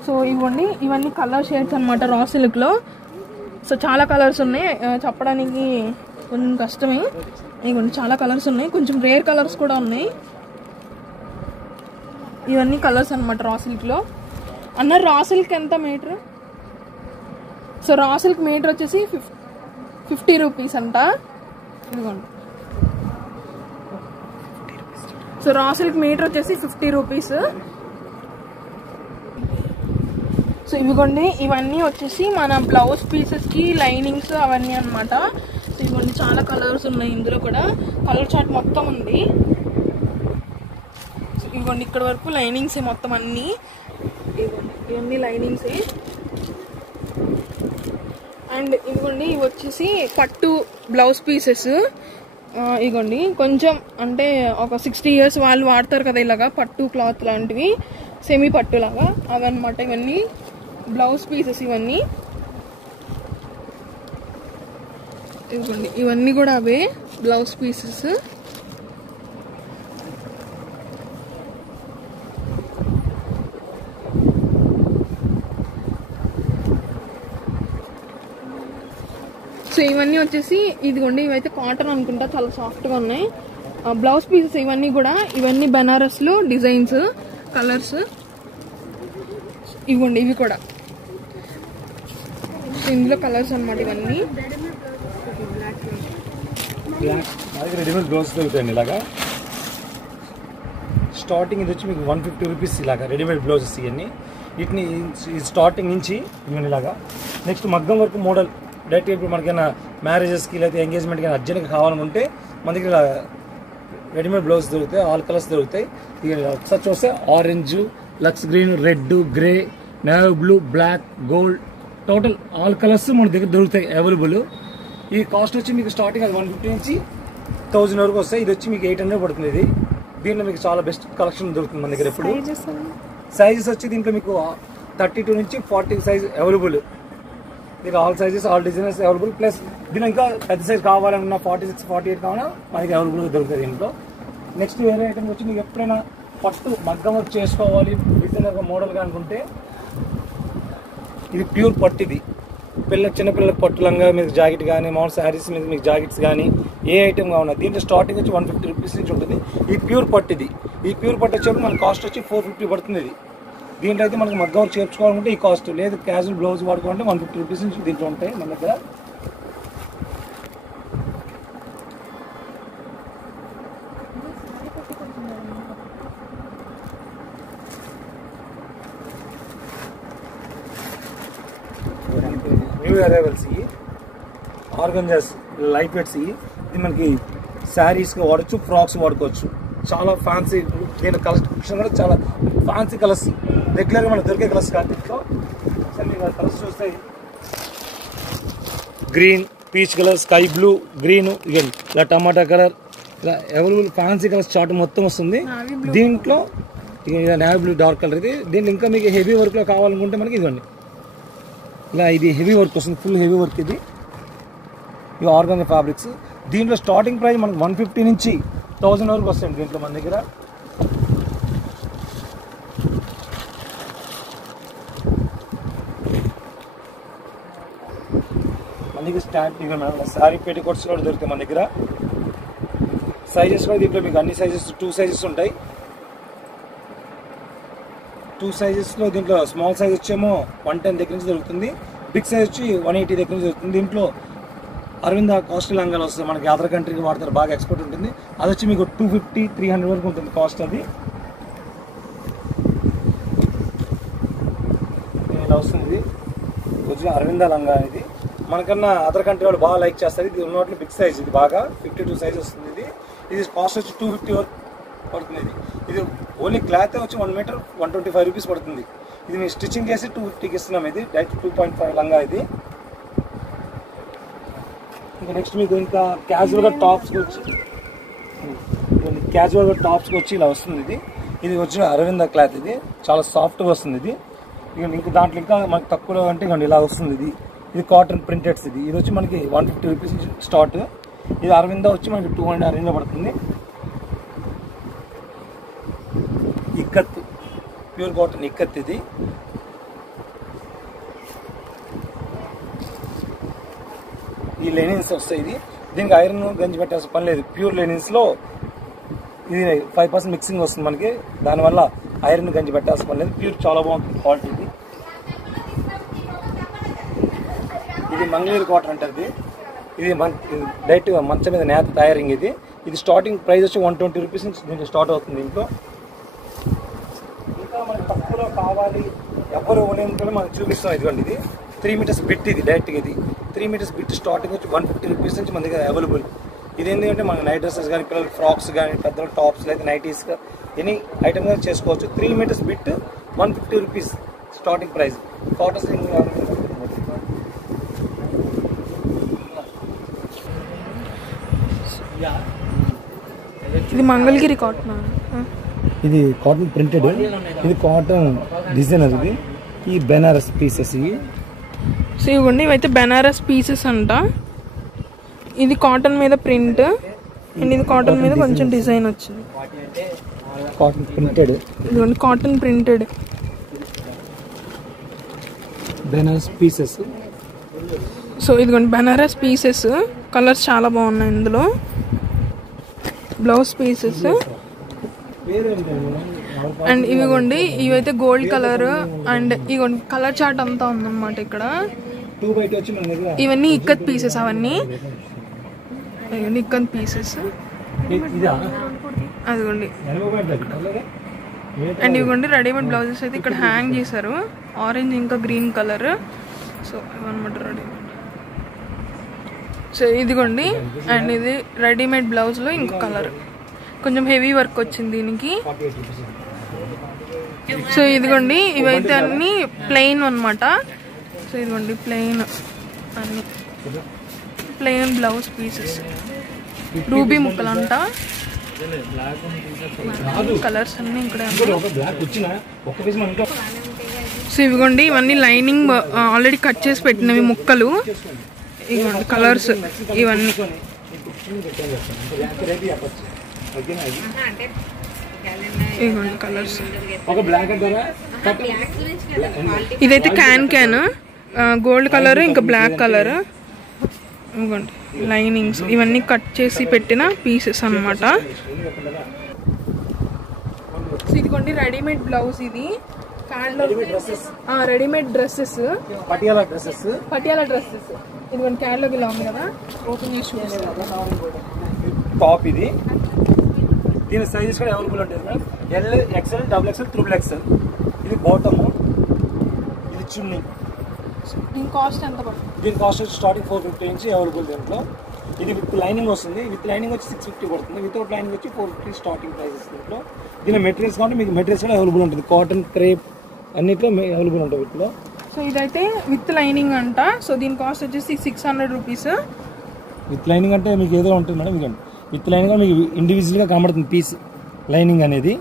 సో ఇవ్వండి ఇవన్నీ కలర్ షేడ్స్ అనమాట రా సిల్క్లో. సో చాలా కలర్స్ ఉన్నాయి, చెప్పడానికి కొంచెం కష్టమే. ఇవ్వండి చాలా కలర్స్ ఉన్నాయి, కొంచెం రేర్ కలర్స్ కూడా ఉన్నాయి. ఇవన్నీ కలర్స్ అనమాట రా సిల్క్లో. అన్న రా సిల్క్ ఎంత metre? So raw silk metre వచ్చేసి 50 రూపీస్ అంట. ఇదిగోండి సో రా సిల్క్ మీటర్ వచ్చేసి 50 రూపీస్. సో ఇవిగోండి ఇవన్నీ వచ్చేసి మన బ్లౌజ్ పీసెస్కి లైనింగ్స్ అవన్నీ అనమాట. సో ఇవన్నీ చాలా కలర్స్ ఉన్నాయి, ఇందులో కూడా కలర్ చార్ట్ మొత్తం ఉంది. సో ఇవ్వండి ఇక్కడ వరకు లైనింగ్సే మొత్తం అన్నీ. ఇవన్నీ లైనింగ్సే. అండ్ ఇదిగోండి ఇవి వచ్చేసి పట్టు బ్లౌజ్ పీసెస్. ఇదిగోండి కొంచెం అంటే ఒక 60 years వాళ్ళు వాడతారు కదా ఇలాగా పట్టు క్లాత్ లాంటివి, సెమీ పట్టు లాగా అవన్నమాట. ఇవన్నీ బ్లౌజ్ పీసెస్ ఇవన్నీ. ఇదిగోండి ఇవన్నీ కూడా అవే బ్లౌజ్ పీసెస్. సో ఇవన్నీ వచ్చేసి ఇదిగోండి ఇవైతే కాటన్ అనుకుంటా, చాలా సాఫ్ట్గా ఉన్నాయి. బ్లౌజ్ పీసెస్ ఇవన్నీ బెనారస్లో డిజైన్స్, కలర్స్ ఇవ్వండి. ఇవి కూడా ఇందులో కలర్స్ అన్నమాట. ఇవన్నీ రెడీమేడ్ బ్లౌజ్ దొరుకుతాయండి. ఇలాగా స్టార్టింగ్ ఇది వచ్చి మీకు 150 రూపీస్ ఇలాగా రెడీమేడ్ బ్లౌజెస్ ఇవన్నీ. వీటిని స్టార్టింగ్ నుంచి ఇవన్నీ ఇలాగా. నెక్స్ట్ మగ్గం వరకు మోడల్ డైరెక్ట్గా ఇప్పుడు మనకైనా మ్యారేజెస్కి లేదా ఎంగేజ్మెంట్కి అర్జెంట్గా కావాలనుకుంటే మన దగ్గర ఇలా రెడీమేడ్ బ్లౌజ్ దొరుకుతాయి. ఆల్ కలర్స్ దొరుకుతాయి. ఇక ఒకసారి చూస్తే ఆరెంజ్, లక్స్ green, red, grey, navy blue, black, gold, total all colours మన దగ్గర దొరుకుతాయి అవైలబుల్. ఈ కాస్ట్ వచ్చి మీకు స్టార్టింగ్ అది 150 నుంచి 1000 వరకు వస్తాయి. ఇది వచ్చి మీకు 800 పడుతుంది. ఇది దీంట్లో మీకు చాలా బెస్ట్ కలెక్షన్ దొరుకుతుంది మన దగ్గర. ఇప్పుడు సైజెస్ వచ్చి దీంట్లో మీకు 32 నుంచి 40 సైజ్ అవైలబుల్. మీకు all sizes, all designs available. Plus దీనిలో ఇంకా పెద్ద సైజ్ కావాలన్నా 46, 48 కావాలన్నా మనకి అవైలబుల్గా దొరుకుతుంది దీంట్లో. నెక్స్ట్ వేరే ఐటమ్ వచ్చి మీకు ఎప్పుడైనా పట్టు మగ్గం వర్క్ చేసుకోవాలి డిజైనర్ మోడల్గా అనుకుంటే ఇది ప్యూర్ పట్టు. ఇది చిన్నపిల్లలకు పట్టు లంగా మీకు జాకెట్ కానీ, మామూలు శారీస్ మీద మీకు జాకెట్స్ కానీ ఏ ఐటమ్ కావాలన్నా దీంట్లో స్టార్టింగ్ వచ్చి 150 రూపీస్ నుంచి ఉంటుంది. ఈ ప్యూర్ పట్టు ఇది. ఈ ప్యూర్ పట్టు వచ్చేప్పుడు మన కాస్ట్ వచ్చి 450 పడుతుంది. ఇది దీంట్లో అయితే మనకు మగ్గం వర్క్ చేర్చుకోవాలంటే ఈ కాస్ట్, లేదు క్యాజువల్ బ్లౌజ్ వాడుకోవాలంటే 150 రూపీస్ నుంచి దీంట్లో ఉంటాయి మన దగ్గర. న్యూ అరైవల్స్ ఇవి ఆర్గంజాస్ లైట్ వెయిట్స్. ఇది మనకి శారీస్గా వాడచ్చు, ఫ్రాక్స్ వాడుకోవచ్చు. చాలా ఫ్యాన్సీ. దీని కలెక్షన్ కూడా చాలా ఫ్యాన్సీ కలర్స్, రెగ్యులర్గా మనకు దొరికే కలర్స్ కాదు. దీంట్లో కలర్స్ చూస్తే green, peach colour, sky blue, green, ఇలా టమాటా కలర్, ఇలా అవైలబుల్ ఫ్యాన్సీ కలర్స్ చార్ట్ మొత్తం వస్తుంది దీంట్లో. ఇక నేవీ బ్లూ డార్క్ కలర్ ఇది. దీంట్లో ఇంకా మీకు హెవీ వర్క్లో కావాలనుకుంటే మనకి ఇదిగోండి ఇలా ఇది హెవీ వర్క్ వస్తుంది, ఫుల్ హెవీ వర్క్ ఇది. ఇవి ఆర్గానిక్ ఫ్యాబ్రిక్స్. దీంట్లో స్టార్టింగ్ ప్రైస్ మనకు 150 నుంచి 1000 వరకు వస్తాయండి దీంట్లో మన దగ్గర. మన దగ్గర స్టాండ్ శారీ పెట్టికోట్స్ కూడా దొరుకుతాయి మన దగ్గర. సైజెస్ కూడా దీంట్లో మీకు అన్ని సైజెస్ 2 సైజెస్ ఉంటాయి. 2 సైజెస్లో దీంట్లో స్మాల్ సైజ్ వచ్చేమో 110 దగ్గర నుంచి దొరుకుతుంది. బిగ్ సైజ్ వచ్చి 180 దగ్గర నుంచి దొరుకుతుంది. దీంట్లో అరవింద కాస్ట్ లంగాలు వస్తుంది మనకి, అదర్ కంట్రీకి వాడతారు, బాగా ఎక్స్పోర్ట్ ఉంటుంది. అది వచ్చి మీకు 250, 300 వరకు ఉంటుంది కాస్ట్. అది ఇలా వస్తుంది. కొంచెం అరవింద లంగా ఇది మనకన్నా అదర్ కంట్రీ వాళ్ళు బాగా లైక్ చేస్తారు. ఇది ఉన్న వాటిలో బిగ్ సైజ్, ఇది బాగా 52 సైజ్ వస్తుంది. ఇది కాస్ట్ వచ్చి 250 వరకు పడుతుంది. ఇది ఓన్లీ క్లాత్ వచ్చి 1 మీటర్ 125 రూపీస్ పడుతుంది. ఇది మేము స్టిచ్చింగ్ చేసి 250కి ఇస్తున్నాం. ఇది డైరెక్ట్ 2.5 లంగా ఇది. ఇంకా నెక్స్ట్ మీకు ఇంకా క్యాజువల్గా టాప్స్కి వచ్చి ఇలా వస్తుంది. ఇది వచ్చిన అరవింద క్లాత్. ఇది చాలా సాఫ్ట్గా వస్తుంది. ఇది ఇంకా దాంట్లో ఇంకా మనకి తక్కువలో అంటే ఇలా వస్తుంది. ఇది కాటన్ ప్రింటెడ్స్. ఇది వచ్చి మనకి 150 రూపీస్ స్టార్ట్. ఇది అరవింద వచ్చి మనకి 200 అరవింద పడుతుంది. Ikat, pure cotton ikat. ఇది ఈ లెనిన్స్ వస్తాయి. దీనికి ఐరన్ గంజి పెట్టాల్సిన పని లేదు. ప్యూర్ లెనిన్స్లో ఇది 5% మిక్సింగ్ వస్తుంది మనకి, దానివల్ల ఐరన్ గంజి పెట్టాల్సిన పని లేదు. ప్యూర్ చాలా బాగుంటుంది క్వాలిటీ. ఇది మంగళగిరి కాటన్ అంటారు. ఇది డైరెక్ట్ మంచం మీద నేత తయారింగ్. ఇది స్టార్టింగ్ ప్రైస్ వచ్చి 120 రూపీస్ నుంచి దీంట్లో స్టార్ట్ అవుతుంది. దీంట్లో ఇంకా మనకి తక్కువలో కావాలి ఎవరు ఓనేందుకు మనం చూపిస్తాం. ఇదిగోండి ఇది 3 మీటర్స్ బిట్. ఇది డైరెక్ట్గా ఇది 3 మీటర్స్ బిట్ స్టార్టింగ్ వచ్చి 150 రూపీస్ నుంచి మన దగ్గర అవైలబుల్. ఇది ఏంటంటే మనకి నైట్ డ్రెస్సెస్ కానీ, పిల్లల ఫ్రాక్స్ కానీ, పెద్దల టాప్స్ లేదా నైటీస్ ఎనీ ఐటమ్ కానీ చేసుకోవచ్చు. 3 meters bit 150 rupees starting price. Cottons ఇది మంగళగిరి కాటన్. ఇది కాటన్ ప్రింటెడ్. ఇది కాటన్ డిజైనర్. ఇది ఈ బెనారస్ పీసెస్. ఇవ్వండి, ఇవైతే బెనారస్ పీసెస్ అంట. ఇది కాటన్ మీద ప్రింట్ అండ్ ఇది కాటన్ మీద కొంచెం డిజైన్ వచ్చింది. Cotton printed. ఇదిగోండి cotton printed Banaras pieces. So ఇదిగోండి బెనారస్ పీసెస్. కలర్స్ చాలా బాగున్నాయి ఇందులో. Blouse pieces. అండ్ ఇవిగోండి ఇవైతే గోల్డ్ కలర్. అండ్ ఇగోండి కలర్ చార్ట్ అంతా ఉందన్నమాట ఇక్కడ. ఇవన్నీ ఇక్కత్ పీసెస్, అవన్నీ ఇక్కత్ పీసెస్. అదిగోండి. అండ్ ఇవిగోండి రెడీమేడ్ బ్లౌజెస్ అయితే ఇక్కడ హ్యాంగ్ చేశారు, ఆరెంజ్ ఇంకా గ్రీన్ కలర్. సో ఇవన్నమాట రెడీమేడ్. సో ఇదిగోండి. అండ్ ఇది రెడీమేడ్ బ్లౌజ్లో ఇంకో కలర్, కొంచెం హెవీ వర్క్ వచ్చింది దీనికి. సో ఇదిగోండి ఇవైతే అన్ని ప్లెయిన్ అనమాట. సో ఇదిగోండి ప్లెయిన్, అన్ని ప్లెయిన్ బ్లౌజ్ పీసెస్, రూబీ ముక్కలంట. కలర్స్ అన్ని ఇక్కడ. సో ఇవిగోండి ఇవన్నీ లైనింగ్ ఆల్రెడీ కట్ చేసి పెట్టినవి ముక్కలు. ఇవ్వండి కలర్స్ ఇవన్నీ. ఇవ్వండి కలర్స్. ఇదైతే క్యాన్ గోల్డ్ కలర్ ఇంకా బ్లాక్ కలర్. ఇవ్వండి లైనింగ్స్ ఇవన్నీ కట్ చేసి పెట్టిన పీసెస్ అన్నమాట. ఇదిగోండి రెడీమేడ్ బ్లౌజ్. ఇది రెడీమేడ్ డ్రెస్సెస్, పటియాలా డ్రెస్సెస్. ఇదిగోండి క్యాటలాగ్ ఇలా ఉంది కదా, ఓపెన్ చేసి టాప్. ఇది దీని సైజెస్ కూడా అవైలబుల్ ఉంటుంది. L, XL, double XL, triple XL. ఇది బాటమ్, ఇది చున్నీ. దీని కాస్ట్ ఎంత పడుతుంది? దీని కాస్ట్ స్టార్టింగ్ 450 నుంచి అవైలబుల్ దీంట్లో. ఇది విత్ లైనింగ్ వస్తుంది. విత్ లైనింగ్ వచ్చి 650 పడుతుంది. వితౌట్ లైనింగ్ వచ్చి 450 స్టార్టింగ్ ప్రైసెస్. దీంట్లో దీని మెటీరియల్స్ కాబట్టి మీకు మెటీరియల్స్ కూడా అవైలబుల్ ఉంటుంది. కాటన్, క్రేప్ అన్నిట్లో అవైలబుల్ ఉంటుంది వీటిలో. సో ఇదైతే విత్ లైనింగ్ అంట. సో దీని కాస్ట్ వచ్చేసి 600 రూపీస్. విత్ లైనింగ్ అంటే మీకు ఏదో ఉంటుంది మేడం. ఇదిగోండి విత్ లైనింగ్ మీకు ఇండివిజువల్గా కనబడుతుంది పీస్ లైనింగ్ అనేది.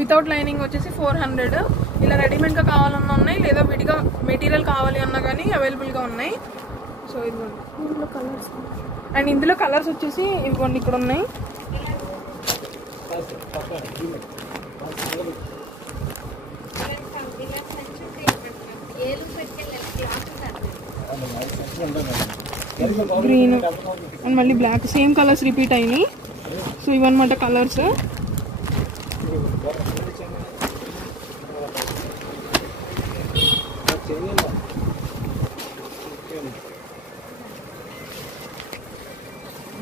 వితౌట్ లైనింగ్ వచ్చేసి 400. ఇలా రెడీమేడ్గా కావాలన్నా ఉన్నాయి, లేదా విడిగా మెటీరియల్ కావాలి అన్నా కానీ అవైలబుల్గా ఉన్నాయి. సో ఇదిగోండి ఇందులో కలర్స్. అండ్ ఇందులో కలర్స్ వచ్చేసి ఇదిగోండి ఇక్కడ ఉన్నాయి. గ్రీన్ అండ్ మళ్ళీ బ్లాక్, సేమ్ కలర్స్ రిపీట్ అయినాయి. సో ఇవన్నమాట కలర్స్.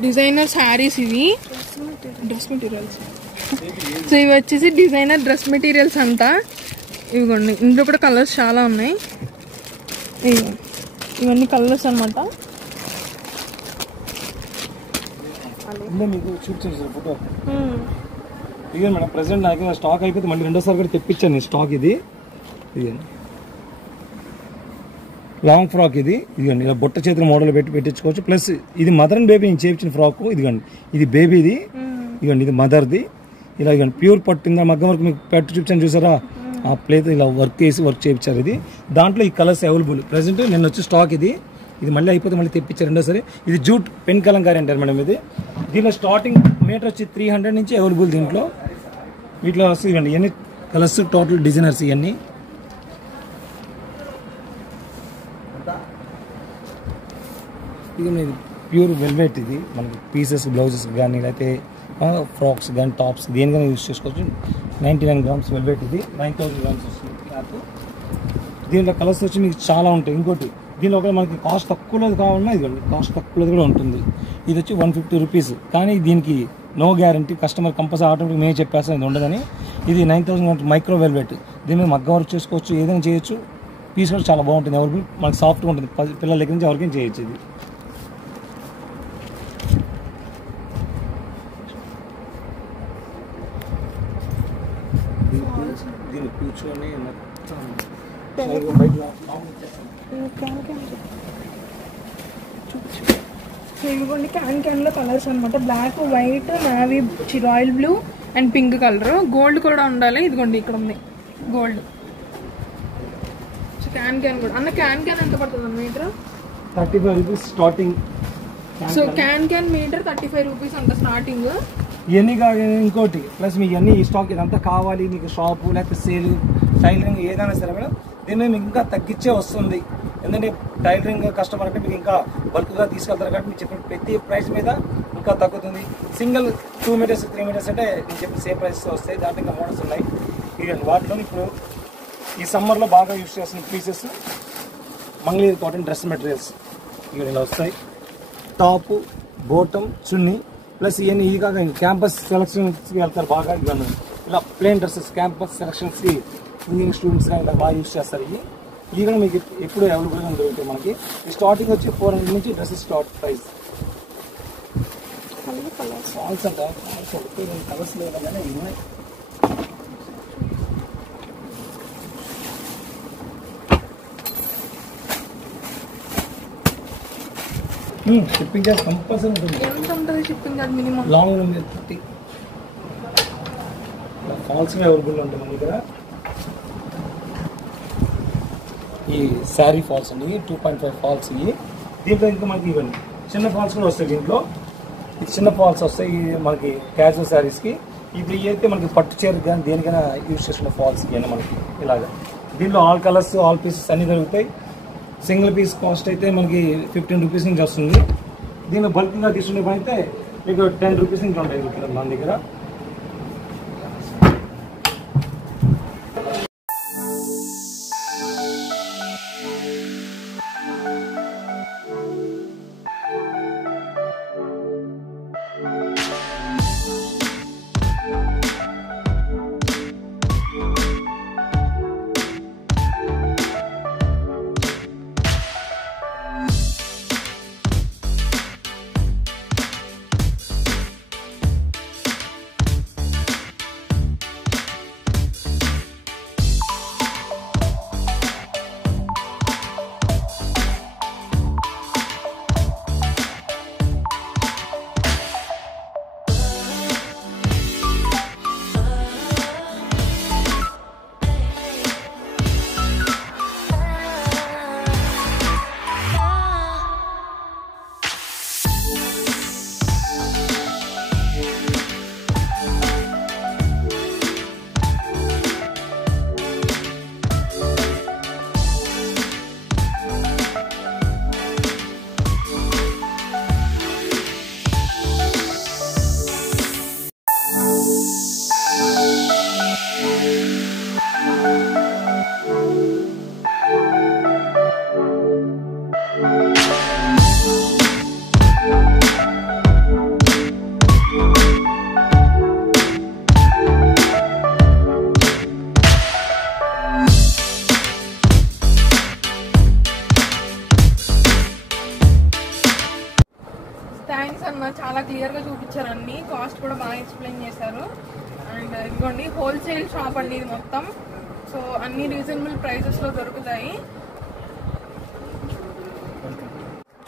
డిజైనర్ శారీస్, ఇవి డ్రెస్ మెటీరియల్స్. సో ఇవి వచ్చేసి డిజైనర్ డ్రెస్ మెటీరియల్స్ అంట. ఇవిగోండి ఇందులో కూడా కలర్స్ చాలా ఉన్నాయి. ఇవన్నీ కలర్స్ అనమాట. మీకు చూపించాను ఫోటో. ఇదే మేడం ప్రెసెంట్ నాకు స్టాక్ అయిపోతే మళ్ళీ రెండోసారి కూడా తెప్పించాను నేను స్టాక్. ఇది లాంగ్ ఫ్రాక్. ఇదిగోండి ఇలా బుట్ట చేతుల మోడల్ పెట్టించుకోవచ్చు. ప్లస్ ఇది మదర్ అండ్ బేబీ నేను చేయించిన ఫ్రాక్. ఇదిగోండి ఇది బేబీది. ఇదిగోండి ఇది మదర్ది. ఇలా ఇదిగోండి ప్యూర్ పట్టిందా మగ్గం వరకు మీకు పెట్టు చూపించాను చూసారా, ఆ ప్లేస్ ఇలా వర్క్ వేసి వర్క్ చేయించారు. ఇది దాంట్లో ఈ కలర్స్ అవైలబుల్ ప్రెసెంట్ నిన్న వచ్చి స్టాక్. ఇది మళ్ళీ అయిపోతే మళ్ళీ తెప్పించారు రెండోసారి. ఇది జూట్ పెన్ కలంకారీ అంటారు మేడం. ఇది దీనిలో స్టార్టింగ్ మీటర్ వచ్చి 300 నుంచి అవైలబుల్. దీంట్లో వీటిలో వస్తుంది ఇవ్వండి ఇవన్నీ కలర్స్, టోటల్ డిజైనర్స్ ఇవన్నీ. ఇది ప్యూర్ వెల్వెట్. ఇది మనకి పీసెస్ బ్లౌజెస్ కానీ లేకపోతే ఫ్రాక్స్ కానీ టాప్స్ దేనికైనా యూజ్ చేసుకోవచ్చు. 99 గ్రామ్స్ వెల్వెట్. ఇది 9000 గ్రామ్స్ వస్తుంది క్లాత్. దీంట్లో కలర్స్ వచ్చి మీకు చాలా ఉంటాయి. ఇంకోటి దీనిలో ఒకవేళ మనకి కాస్ట్ తక్కువలోది కావాలన్నా ఇదిగోండి కాస్ట్ తక్కువలోది కూడా ఉంటుంది. ఇది వచ్చి 150 రూపీస్. కానీ దీనికి no guarantee, customer compulsory automatic మేము చెప్పేస్తాం ఇది ఉండదని. ఇది 9000 మైక్రో వెల్వెట్. దీని మీద మగ్గ వర్క్ చేసుకోవచ్చు, ఏదైనా చేయొచ్చు. పీస్ కూడా చాలా బాగుంటుంది. ఎవరికి మనకి సాఫ్ట్గా ఉంటుంది. పిల్లల దగ్గర నుంచి ఎవరికైనా చేయొచ్చు. ఇది దీన్ని కూర్చొని మొత్తం ఇదిగోండి క్యాన్లో కలర్స్ అనమాట. Black, white, navy, royal blue and pink colour. Gold కూడా ఉండాలి. ఇదిగోండి ఇక్కడ ఉంది గోల్డ్. సో క్యాన్ కూడా అన్న. క్యాన్ ఎంత పడుతుంది మీటర్? 35 rupees starting. సో క్యాన్ మీటర్ 35 రూపీస్ అంట స్టార్టింగ్. ఇవన్నీ కాదు ఇంకోటి ప్లస్ మీకు అన్ని ఈ స్టాక్ ఇదంతా కావాలి మీకు షాపు లేకపోతే సేల్ టైలరింగ్ ఏదైనా సరే మేడం దీని మీకు ఇంకా తగ్గించే వస్తుంది. ఎందుకంటే టైలరింగ్ కస్టమర్ అంటే మీకు ఇంకా బల్క్గా తీసుకెళ్తారు కాబట్టి మీరు చెప్పిన ప్రతి ప్రైస్ మీద ఇంకా తగ్గుతుంది. సింగిల్ 2 మీటర్స్ 3 మీటర్స్ అంటే నేను చెప్పిన సేమ్ ప్రైస్ వస్తాయి. దాంట్లో ఇంకా మోడల్స్ ఉన్నాయి. ఇవన్నీ వాటిలో ఇప్పుడు ఈ సమ్మర్లో బాగా యూజ్ చేస్తున్న pieces Mangalagiri cotton dress materials ఇవి ఇలా వస్తాయి. టాపు, బాటమ్, చున్నీ ప్లస్ ఇవన్నీ ఈ కాక క్యాంపస్ సెలక్షన్స్కి వెళ్తారు బాగా. ఇవన్నీ ఇలా ప్లేన్ డ్రెస్సెస్ క్యాంపస్ సెలక్షన్స్కి ఇంజనీరింగ్ స్టూడెంట్స్గా ఇలా బాగా యూజ్ చేస్తారు. ఇవి కూడా మీకు ఎప్పుడు అవైలబుల్గా దొరుకుతాయి. మనకి స్టార్టింగ్ వచ్చి 400 నుంచి డ్రెస్సెస్ స్టార్ట్ ప్రైస్. ఫాల్స్ అంట ఫాల్స్ ఒకటి కలర్స్ లేదు కానీ ఇవి ఉన్నాయి. షిప్పింగ్ చార్జ్ కంపల్సరీ ఉంటుంది. ఎంత ఉంటుంది షిప్పింగ్ చార్జ్ మినిమం? లాంగ్ ఉంది 30. ఫాల్స్ అవైలబుల్ ఉంటుంది మన దగ్గర. ఈ శారీ ఫాల్స్ అండి 2.5 ఫాల్స్. ఇవి దీంట్లో ఇంకా మనకి ఇవన్నీ చిన్న ఫాల్స్ కూడా వస్తాయి. దీంట్లో ఈ చిన్న ఫాల్స్ వస్తాయి మనకి క్యాజువల్ శారీస్కి. ఇప్పుడు ఇవి అయితే మనకి పట్టు చీరకు కానీ దేనికైనా యూజ్ చేసిన ఫాల్స్ ఇవన్నీ మనకి ఇలాగా. దీంట్లో ఆల్ కలర్స్ ఆల్ పీసెస్ అన్నీ దొరుకుతాయి. సింగిల్ పీస్ కాస్ట్ అయితే మనకి 15 రూపీస్ నుంచి వస్తుంది. దీనిలో బల్క్గా తీసుకునే పని అయితే మీకు 10 రూపీస్ నుంచి ఉంటాయి ఇక్కడ మన దగ్గర. థ్యాంక్స్ అన్న, చాలా క్లియర్గా చూపించారు అన్ని. కాస్ట్ కూడా బాగా ఎక్స్ప్లెయిన్ చేశారు. అండ్ ఇదిగోండి హోల్సేల్ షాప్ అండి ఇది మొత్తం. సో అన్ని రీజనబుల్ ప్రైసెస్లో దొరుకుతాయి.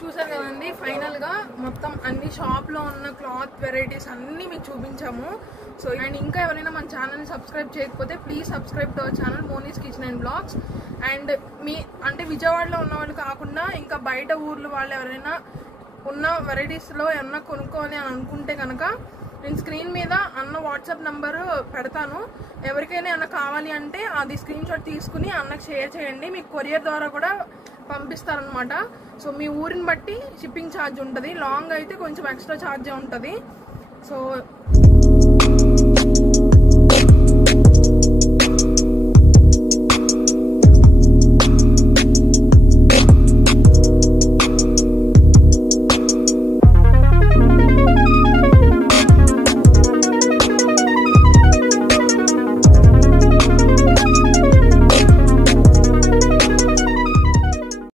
చూసారు కదండి, ఫైనల్గా మొత్తం అన్ని షాప్లో ఉన్న క్లాత్ వెరైటీస్ అన్నీ మీకు చూపించాము. సో అండ్ ఇంకా ఎవరైనా మన ఛానల్ని సబ్స్క్రైబ్ చేయకపోతే please subscribe to our channel Moni's kitchen and blogs. And మీ అంటే విజయవాడలో ఉన్న వాళ్ళు కాకుండా ఇంకా బయట ఊర్లు వాళ్ళు ఎవరైనా ఉన్న వెరైటీస్లో ఏమన్నా కొనుక్కోవాలి అని అనుకుంటే కనుక నేను స్క్రీన్ మీద అన్న వాట్సాప్ నెంబరు పెడతాను. ఎవరికైనా ఏమన్నా కావాలి అంటే అది స్క్రీన్ షాట్ తీసుకుని అన్నకు షేర్ చేయండి. మీకు కొరియర్ ద్వారా కూడా పంపిస్తారనమాట. సో మీ ఊరిని బట్టి షిప్పింగ్ ఛార్జ్ ఉంటుంది. లాంగ్ అయితే కొంచెం ఎక్స్ట్రా ఛార్జే ఉంటుంది. సో